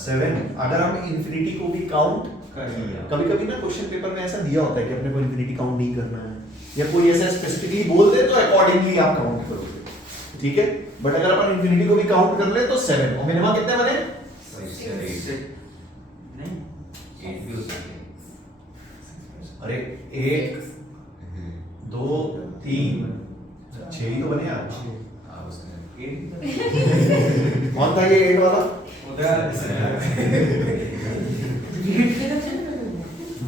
7। अगर हम इंफिनिटी को भी काउंट करें, कभी कभी ना क्वेश्चन पेपर में ऐसा दिया होता है कि अपने को इंफिनिटी काउंट नहीं करना है, या कोई ऐसा स्पेसिफिकली बोल दे तो अकॉर्डिंगली आप काउंट करोगे, ठीक है। बट अगर अपन इंफिनिटी को भी काउंट कर ले तो 7। और मिनिमा कितने बने? 8 भी हो सकते हैं। अरे 1 2 3 6 ही तो बने यार। कौन था ये 8 वाला?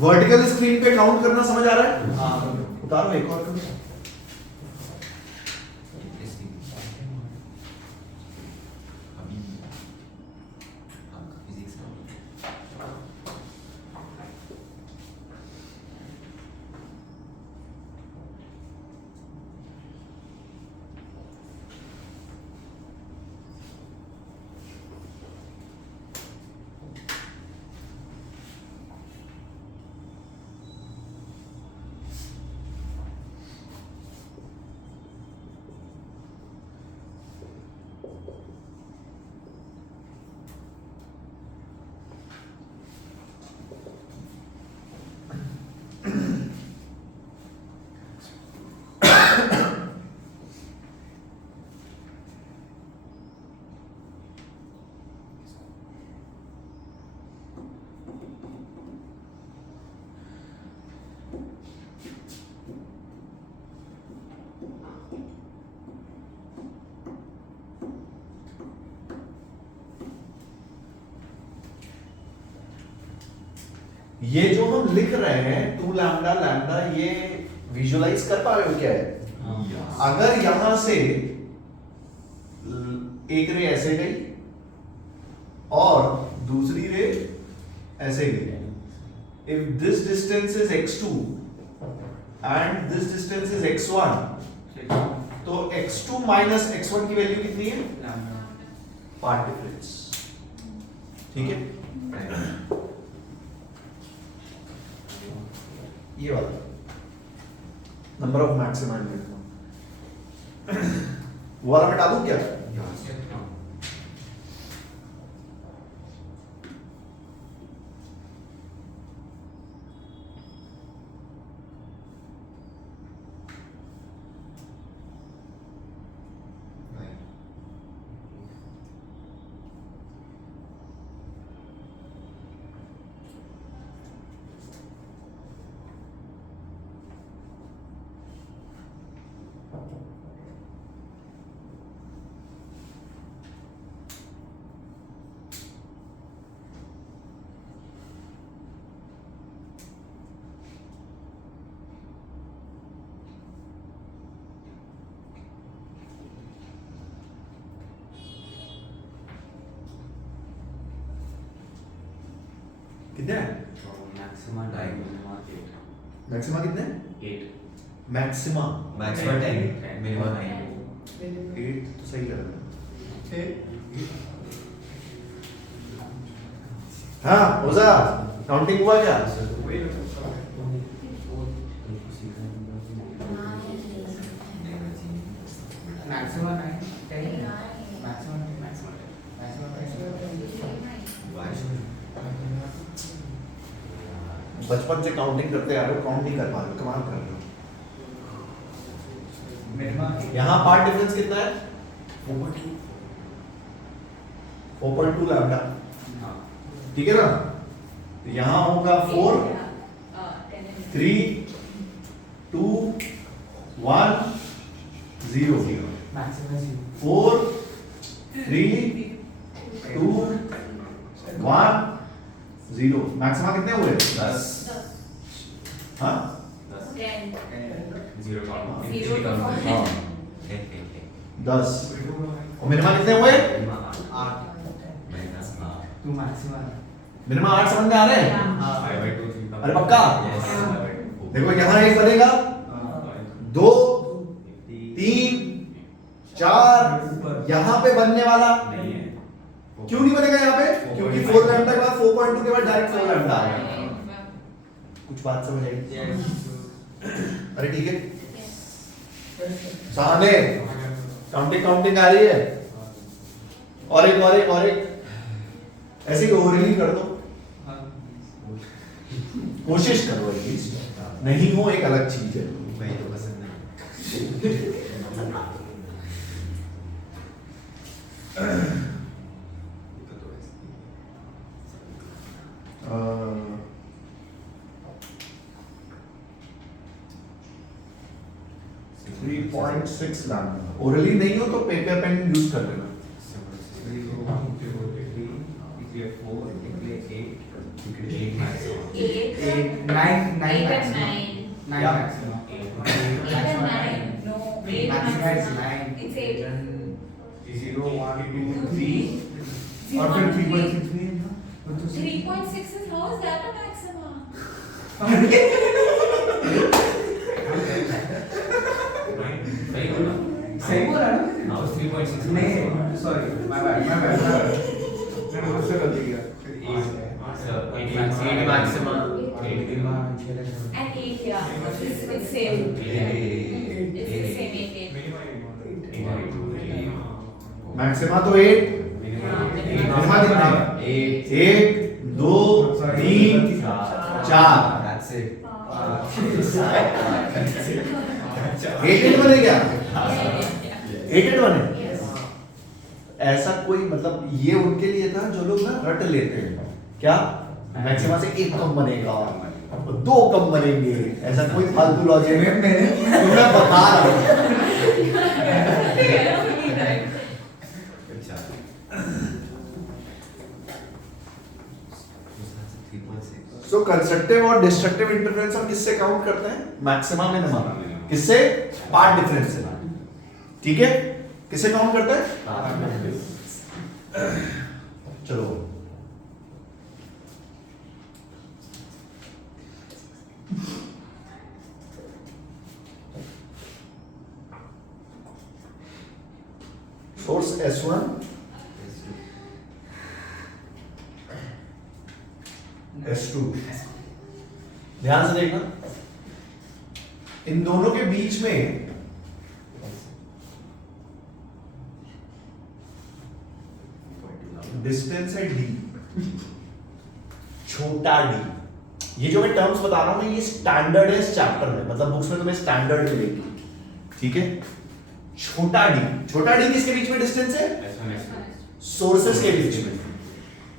वर्टिकल स्क्रीन पे काउंट करना समझ आ रहा है? हाँ। उतारो एक और करो। ये जो हम लिख रहे हैं 2 लैम्डा लैम्डा, ये विजुअलाइज कर पा रहे हो क्या है? अगर यहां से एक रे ऐसे गई और दूसरी रे ऐसे गई। If this distance is x2 and this distance is x1, तो x2 minus x1 की वैल्यू कितनी है? Path difference. ठीक है, ये वाला number of maxima and minima, वो वाला मिटा दूं क्या? कितने हैं? मैक्सिमा 2 मिनिमा 8 मैक्सिमा कितने हैं? 8 मैक्सिमा मैक्सिमा 10 मिनिमा 9 8 तो सही लग रहा है। हाँ ओजा काउंटिंग हुआ क्या? मैक्सिमा 9 10 मैक्सिमा बचपन से काउंटिंग करते आ रहे हो, काउंट नहीं कर पा रहे हो, कमाल कर रहे हो। मिनिमा यहाँ पार्ट डिफरेंस कितना है? 4.2 लैम्डा, ठीक है ना? तो यहाँ होगा 4 3 2 1 0 मैक्सिमा 4 3 2 1 0। मैक्सिमा कितने हुए? 10 हाँ 10 0 0 to 4 हाँ 10। और मिनिमा कितने हुए? 8 2 मैक्सिमा मिनिमा 8 समझ में आ रहे हैं? हाँ। अरे पक्का? देखो यहाँ एक बनेगा 2 3 4, यहाँ पे बनने वाला क्यों नहीं बनेगा यहाँ पे? क्योंकि 4 लैम्डा के बाद 4.2 के बाद डायरेक्ट 4 लैम्डा आ गया। कुछ बात समझ आई? अरे ठीक है, सामने काउंटिंग आ रही है। और एक ऐसे ही ओवरली कर दो, कोशिश करो एटलीस्ट। नहीं हो एक अलग चीज है। भाई तो पसंद नहीं। 3.6 लैम्डा। ओरली नहीं हो तो पेपर पेन यूज कर लेना। 3.6 is how is that a maxima? सही बोला ना? Now it's 3.6. नहीं सॉरी माय बैड मैंने मुझसे गलती किया। 8 maxima. 8 And 8, yeah. It's same. It's the same 8. Maxima तो 8, मिनिमा कितना है? 1 2 3 4। That's it. 8 बने क्या? Yeah. 8 बने? Yes. ऐसा कोई मतलब ये उनके लिए था जो लोग ना रट लेते हैं क्या? मैक्सिमा से 1 कम बनेगा, 2 कम बनेंगे, ऐसा कोई फालतू लॉजिक मैं बता रहा हूँ। अच्छा। 3.6. सो कंस्ट्रक्टिव और डिस्ट्रक्टिव इंटरफेरेंस हम किससे काउंट करते हैं? Maxima minima. किससे? पार्ट डिफरेंस से। ठीक है, किससे काउंट करते हैं? चलो सोर्स S1 S2। ध्यान से देखना, इन दोनों के बीच में डिस्टेंस है d, छोटा d। ये जो मैं टर्म्स बता रहा हूं ना, ये स्टैंडर्ड है इस चैप्टर में, मतलब बुक्स में तुम्हें स्टैंडर्ड मिलेगी, ठीक है। छोटा d किसके बीच में डिस्टेंस है? सोर्सेस के बीच में।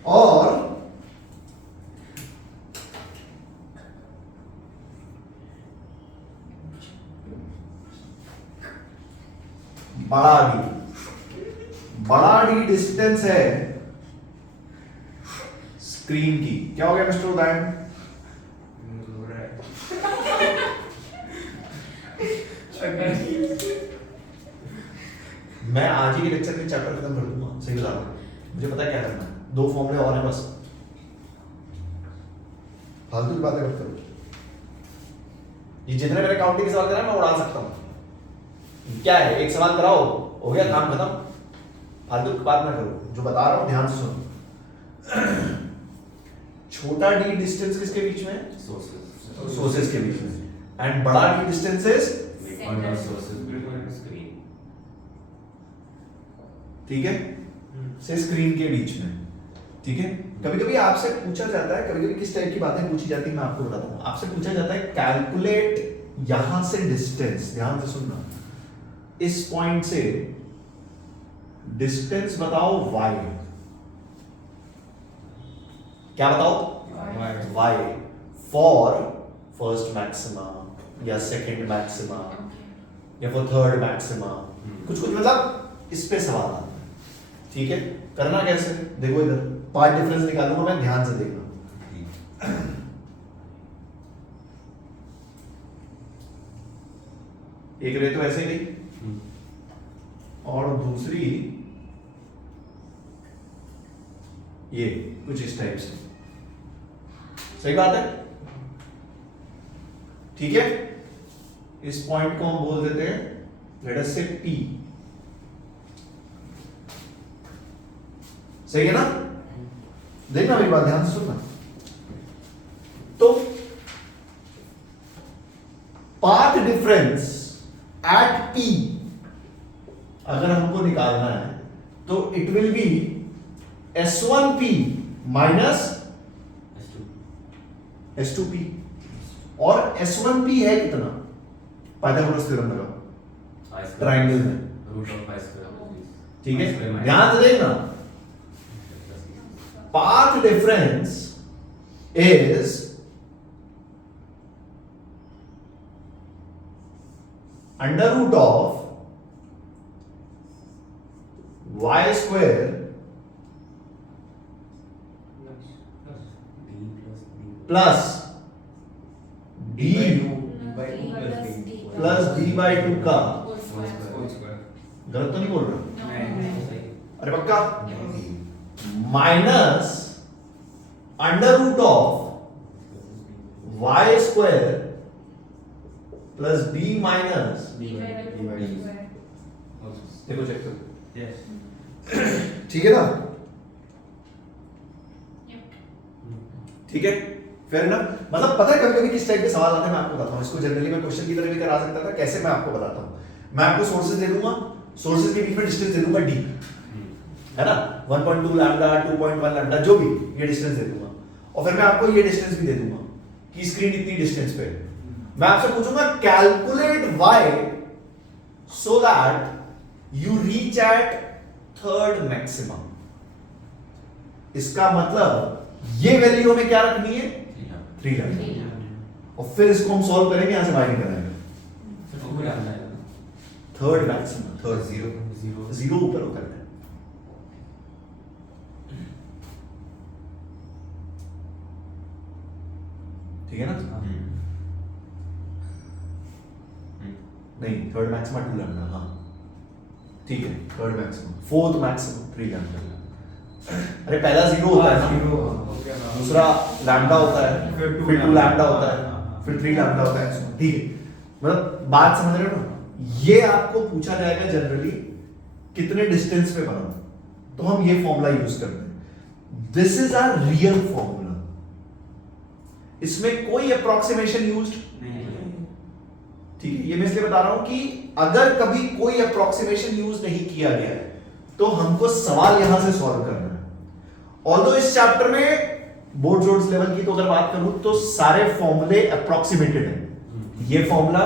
और बड़ा डी डिस्टेंस है स्क्रीन की। क्या हो गया मिस्टर उदयन? मैं आज ही के लेक्चर में चैप्टर खत्म कर दूंगा, सही बता रहा हूं, मुझे पता है क्या करना है। 2 फॉर्मूले और हैं बस, फालतू की बातें मत करो। ये जितने मेरे काउंटिंग के सवाल करा मैं उड़ा सकता हूं। क्या है, एक सवाल कराओ, हो गया काम खत्म। फालतू की बात ना करो, जो बता रहा हूं ध्यान से सुनो। छोटा डी डिस्टेंस किसके बीच में? सोर्सेस के बीच में। एंड बड़ा डी डिस्टेंस इज ठीक है, से स्क्रीन के बीच में, ठीक है। कभी कभी आपसे पूछा जाता है, कभी कभी किस टाइप की बातें पूछी जाती है मैं आपको बताता हूं। आपसे पूछा जाता है कैलकुलेट यहां से डिस्टेंस, ध्यान से सुनना, इस पॉइंट से डिस्टेंस बताओ y। क्या बताओ? y फॉर फर्स्ट मैक्सिमा या सेकंड मैक्सिमा या फॉर थर्ड मैक्सिमा, कुछ मतलब इस पे सवाल आता है, ठीक है। करना कैसे, देखो इधर पार्ट डिफरेंस निकालूंगा मैं, ध्यान से देखना। एक रे तो ऐसे गई और दूसरी ये कुछ इस टाइप से, सही बात है, ठीक है। इस पॉइंट को हम बोल देते हैं लेट अस से P, सही है ना। देखना मेरी बात ध्यान से सुनना। तो पाथ डिफरेंस एट P अगर हमको निकालना है तो it will B S1P minus S2P। और S1P है कितना? पाइथागोरस थ्योरम लगाओ ट्रायंगल में, ठीक है। ध्यान से देखना, path difference is under root of y square plus d plus d by 2 का, गलत तो नहीं बोल रहा? अरे पक्का? Minus under root of y square plus b minus, देखो चेक करो, ठीक है ना, ठीक है। फिर ना मतलब पता है कभी कभी किस टाइप के सवाल आते हैं मैं आपको बताता हूँ। इसको जनरली मैं क्वेश्चन की तरह भी करा सकता था, कैसे मैं आपको बताता हूँ। मैं आपको सोर्सेज दे दूंगा, सोर्सेज के बीच में डिस्टेंस दे दूंगा d, है ना, 1.2 लैम्डा 2.1 लैम्डा जो भी ये डिस्टेंस दे दूंगा, और फिर मैं आपको ये डिस्टेंस भी दे दूंगा कि स्क्रीन इतनी डिस्टेंस पे। मैं आपसे पूछूंगा calculate y so that you reach at third maximum. इसका मतलब ये वैल्यू हमें क्या रखनी है? 3 रखनी है। और फिर इसको हम सॉल्व करेंगे, यहां से बाहर निकलेंगे थर्ड मैक्सिमम, थर्ड जीरो ऊपर होकर है, ठीक है ना। नहीं, थर्ड मैक्सिमम 2 लैम्डा, हाँ ठीक है, third maximum, fourth maximum 3 lambda. अरे पहला 0 होता है ना, दूसरा लैम्डा होता है, फिर 2 लैम्डा होता है, फिर 3 लैम्डा होता है, ठीक है। मतलब बात समझ रहे हो ना। ये आपको पूछा जाएगा जनरली कितने डिस्टेंस पे बना, तो हम ये फॉर्मूला यूज करते हैं। This is our real formula, इसमें कोई अप्रोक्सीमेशन यूज्ड ठीक है। ये मैं इसलिए बता रहा हूं कि अगर कभी कोई अप्रोक्सीमेशन यूज नहीं किया गया है तो हमको सवाल यहां से सॉल्व करना है। ऑल्दो इस चैप्टर में बोर्ड जोड्स लेवल की तो अगर बात करूं तो सारे फॉर्मूले अप्रोक्सीमेटेड हैं। ये फॉर्मूला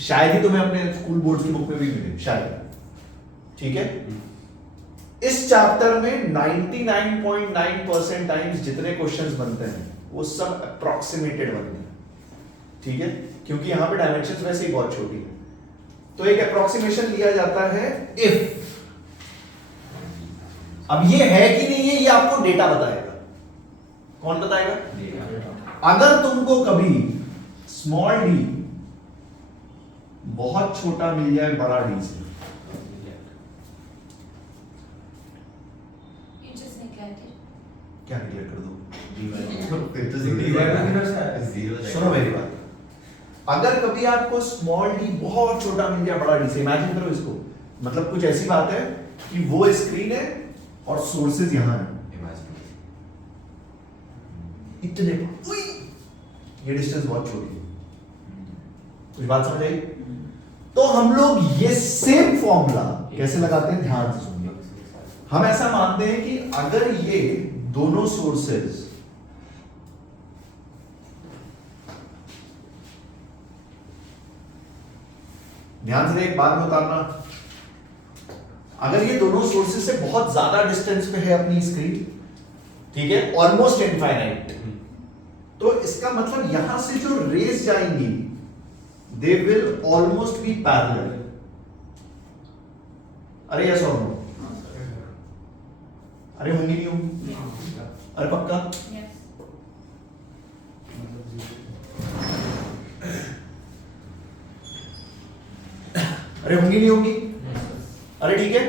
शायद ही तुम्हें अपने स्कूल बोर्ड की बुक में भी मिले शायद, ठीक है। इस चैप्टर में 99.9% टाइम्स जितने क्वेश्चंस बनते हैं वो सब अप्रोक्सीमेटेड बनते हैं, ठीक है, क्योंकि यहां पे डायमेंशंस वैसे ही बहुत छोटी है। तो एक अप्रोक्सीमेशन लिया जाता है इफ, अब ये है कि नहीं है ये आपको डेटा बताएगा। कौन बताएगा? अगर तुमको कभी स्मॉल डी बहुत छोटा मिल जाए बड़ा डी से, You just neglect it. क्या निगलेक्ट कर दो? फिर तो सुनो मेरी बात, अगर कभी आपको स्मॉल डी बहुत छोटा मिल जाए बड़ा डी से, इमेजिन करो इसको, मतलब कुछ ऐसी बात है कि वो स्क्रीन है और सोर्सेज यहां है, इतने उई, ये डिस्टेंस बहुत छोटी है। कुछ बात समझ आई? तो हम लोग ये सेम फॉर्मूला कैसे लगाते हैं, ध्यान से सुनिए। हम ऐसा मानते हैं कि अगर ये दोनों सोर्सेज ध्यान से एक बात में उतारना, अगर ये दोनों सोर्सेज से बहुत ज्यादा डिस्टेंस पे है अपनी स्क्रीन, ठीक है, ऑलमोस्ट इनफाइनाइट, तो इसका मतलब यहां से जो रेज जाएंगी they will almost be parallel. अरे यस और नो? अरे होंगी नहीं होंगी? अरे पक्का? Yes. अरे होंगी नहीं होंगी? अरे ठीक है,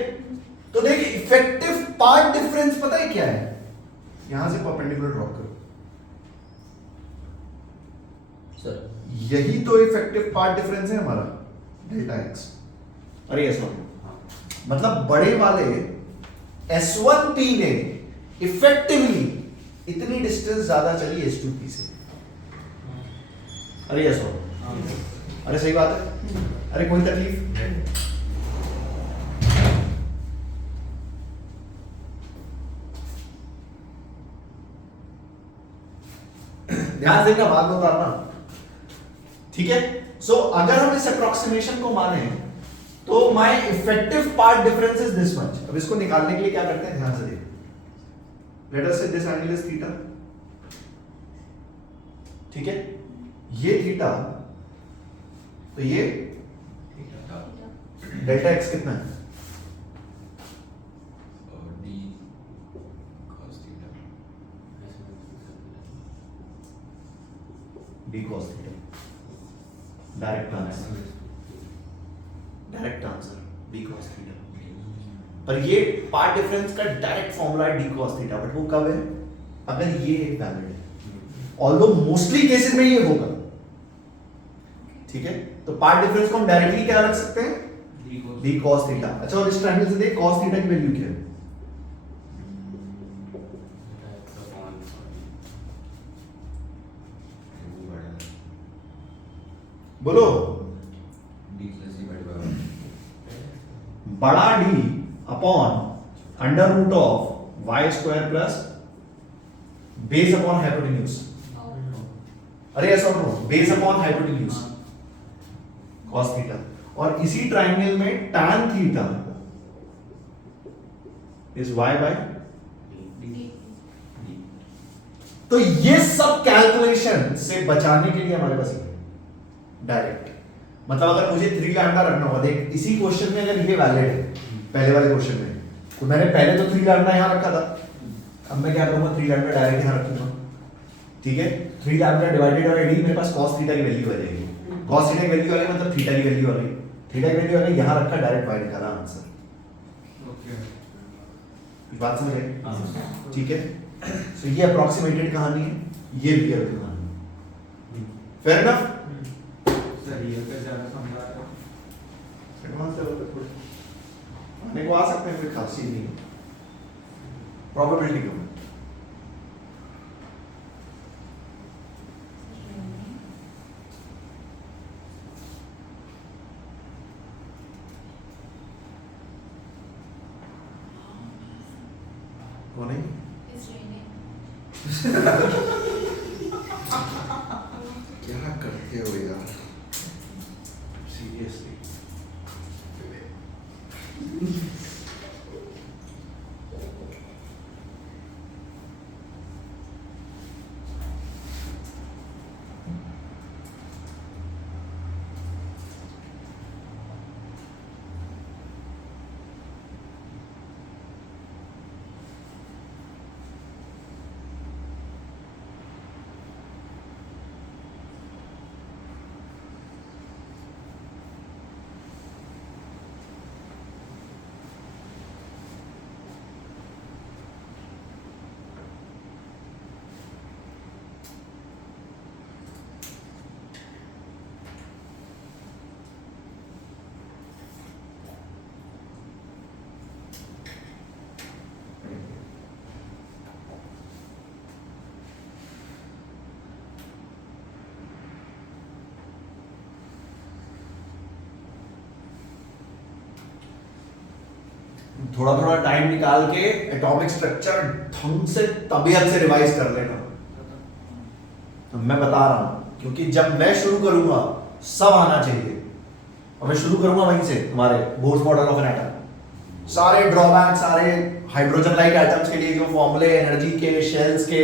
तो देखिए इफेक्टिव पार्ट डिफरेंस पता है क्या है? यहां से परपेंडिकुलर ड्रॉ करो सर, यही तो इफेक्टिव पार्ट डिफरेंस है हमारा, डेल्टा एक्स। अरे यस और नो? मतलब बड़े वाले S1P ने इफेक्टिवली इतनी डिस्टेंस ज्यादा चली S2P से। अरे यस और नो? अरे सही बात है, अरे कोई तकलीफ? ध्यान देना, बात में उतारना, ठीक है। सो अगर हम इस अप्रोक्सीमेशन को माने तो my effective path difference is this much. अब इसको निकालने के लिए क्या करते हैं, ध्यान से देखिए। लेट अस से दिस एंगल इज थीटा, ठीक है, ये थीटा, तो ये डेल्टा एक्स कितना है? D cos theta, direct answer, direct answer D cos theta. पर ये पार्ट डिफरेंस का डायरेक्ट फॉर्मूला है डी cos थीटा, बट वो कब है? अगर ये वैलिड है। ऑल्दो मोस्टली केसेस में ये होगा, ठीक है। तो पार्ट डिफरेंस को हम डायरेक्टली क्या रख सकते हैं? D cos theta. अच्छा, और इस ट्रायंगल से देख cos थीटा की वैल्यू क्या है? बोलो, बड़ा D upon under root of Y square plus base upon hypotenuse. अरे ऐसा no, base upon hypotenuse cos theta. और इसी ट्राइंगल में tan theta is y by. तो ये सब कैलकुलेशन से बचाने के लिए हमारे पास डायरेक्ट, मतलब अगर मुझे 3 लैम्डा रखना होगा, देख इसी क्वेश्चन में अगर ये वैलिड है पहले वाले क्वेश्चन में, तो मैंने पहले तो 3 लैम्डा यहां रखा था, अब मैं क्या करूंगा 3 लैम्डा डायरेक्ट यहां रखूंगा, ठीक है। 3 लैम्डा डिवाइडेड बाय डी, मेरे पास cos थीटा की वैल्यू आ जाएगी। cos थीटा की वैल्यू आ गई मतलब थीटा की वैल्यू आ गई, थीटा की वैल्यू आ गई, यहां रखा, डायरेक्ट y निकाला आंसर। ओके, बात समझ आई? ठीक है। सो ये अप्रोक्सीमेटेड कहानी है, ये रियल कहानी है। Fair enough? सर ये पे ज्यादा समझा रहे हो। एडवांस लेवल पे थोड़ा आने को आ सकते हैं, कोई खास चीज नहीं है, प्रोबेबिलिटी कम है। कौन है? It's raining. क्या करते हो यार सीरियसली। थोड़ा थोड़ा टाइम निकाल के एटॉमिक स्ट्रक्चर ढंग से तबीयत से रिवाइज कर लेना। तो मैं बता रहा हूं क्योंकि जब मैं शुरू करूंगा सब आना चाहिए, और मैं शुरू करूंगा वहीं से हमारे Bohr's model of an atom. सारे ड्रॉबैक, सारे हाइड्रोजन लाइक एटम्स के लिए जो फॉर्मूले एनर्जी के, शेल्स के,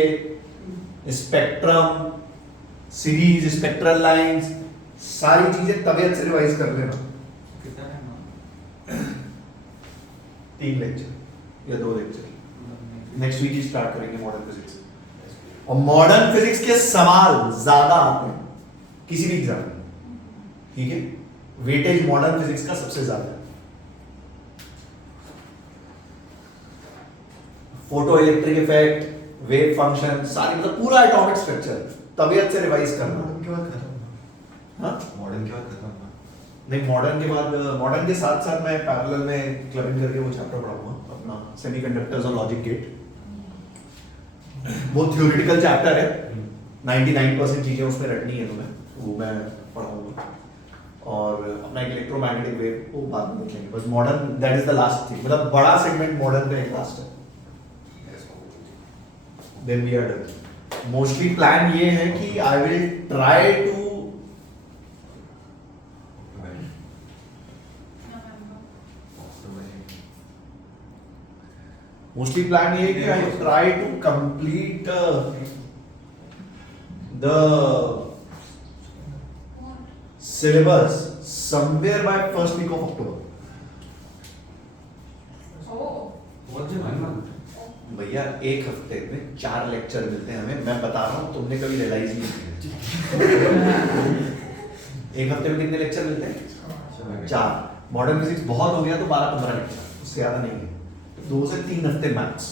स्पेक्ट्रम, सीरीज, स्पेक्ट्रल लाइंस, सारी चीजें तबीयत से रिवाइज कर लेना। कितना है 3 लेक्चर या 2 लेक्चर नेक्स्ट वीक ही स्टार्ट करेंगे मॉडर्न फिजिक्स। और मॉडर्न फिजिक्स के सवाल ज्यादा आते हैं किसी भी एग्जाम में, ठीक है? वेटेज मॉडर्न फिजिक्स का सबसे ज्यादा है। Photo electric effect, wave function, सारी मतलब पूरा एटॉमिक स्ट्रक्चर तबीयत से रिवाइज करना। मॉडर्न के बाद खत्म। हाँ, मॉडर्न के बाद खत्म। नहीं मॉडर्न के बाद, मॉडर्न के साथ साथ मैं पैरेलल में क्लबिंग करके वो चैप्टर पढ़ाऊंगा अपना सेमीकंडक्टर्स और लॉजिक गेट। वो थ्योरेटिकल चैप्टर है, 99% चीजें उसमें रटनी है तुम्हें, वो मैं पढ़ाऊंगा। और अपना एक इलेक्ट्रोमैग्नेटिक वेव वो बाद में देखेंगे। बस modern that is the last thing, मतलब बड़ा सेगमेंट मॉडर्न का एक लास्ट है, then we are done. Mostly plan ये है कि I will try to, mostly plan ये है कि I try to complete the syllabus somewhere by first week of October. भैया एक हफ्ते में 4 लेक्चर मिलते हैं हमें, मैं बता रहा हूँ, तुमने कभी रियलाइज नहीं किया। एक हफ्ते में कितने लेक्चर मिलते हैं? 4। मॉडर्न फिजिक्स बहुत हो गया तो 12-15 लेक्चर, उससे ज्यादा नहीं है। 2 से 3 हफ्ते max.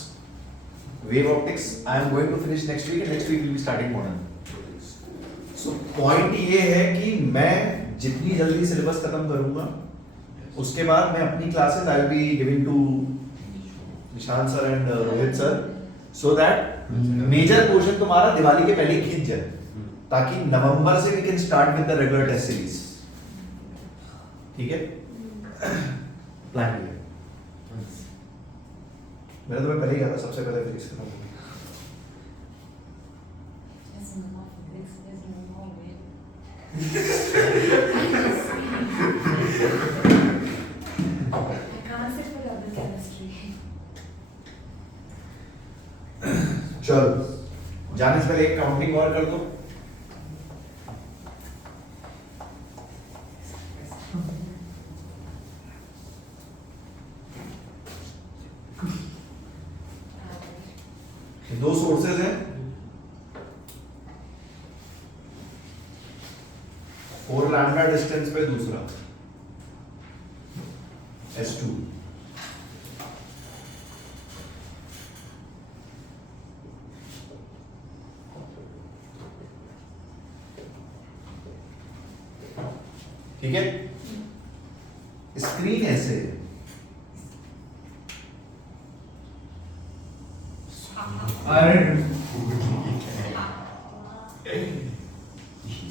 Wave optics I am going to finish next week, next week will be starting modern. So point ये है कि मैं जितनी जल्दी सिलेबस खत्म करूंगा उसके बाद मैं अपनी classes I will be giving to Nishant sir and Rohit sir, so that major portion तुम्हारा दिवाली के पहले ही खींच जाए, ताकि नवंबर से we can start with the regular test series. ठीक है? प्लान ये मैंने तुम्हें पहले ही कहा था, सबसे पहले फिजिक्स खत्म होगी। चलो जाने से पहले एक काउंटिंग और कर दो। दो सोर्सेज हैं, 4 लैम्डा डिस्टेंस पे दूसरा S2। ठीक है? स्क्रीन ऐसे है, अरे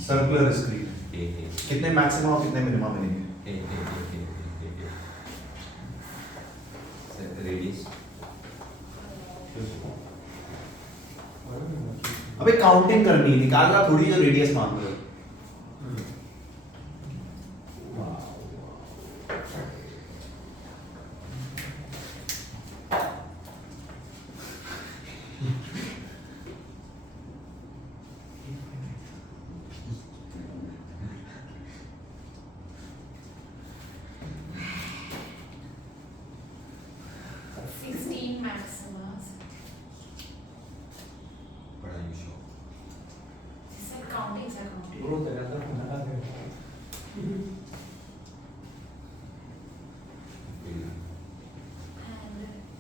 सर्कुलर स्क्रीन कितने मैक्सिमम और कितने मिनिमम मिलेंगे? रेडियस अबे काउंटिंग करनी है, निकालना थोड़ी जो रेडियस मांग रहे हो। Maximus. But are you sure? This is counting, sir, counting. Bro, तेरा तो बना है। And in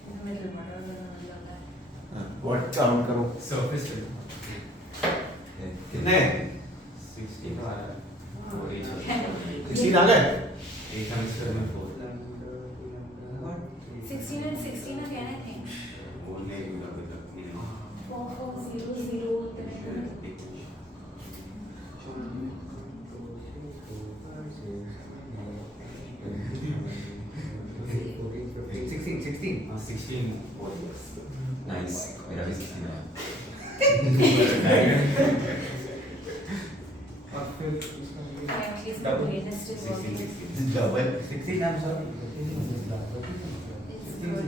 the middle, what are the middle of that? What count करो Surface पे। कितने 16 का आया वो 16 आ गए 8 सेमेस्टर में 4 16 and 16 again, I think. बोलने की बात 4, 4, 0, 0, नाइस मेरा भी 16 है और फिर इसमें ये At least the Double. playlist is working. Double 16 I'm sorry. It's good.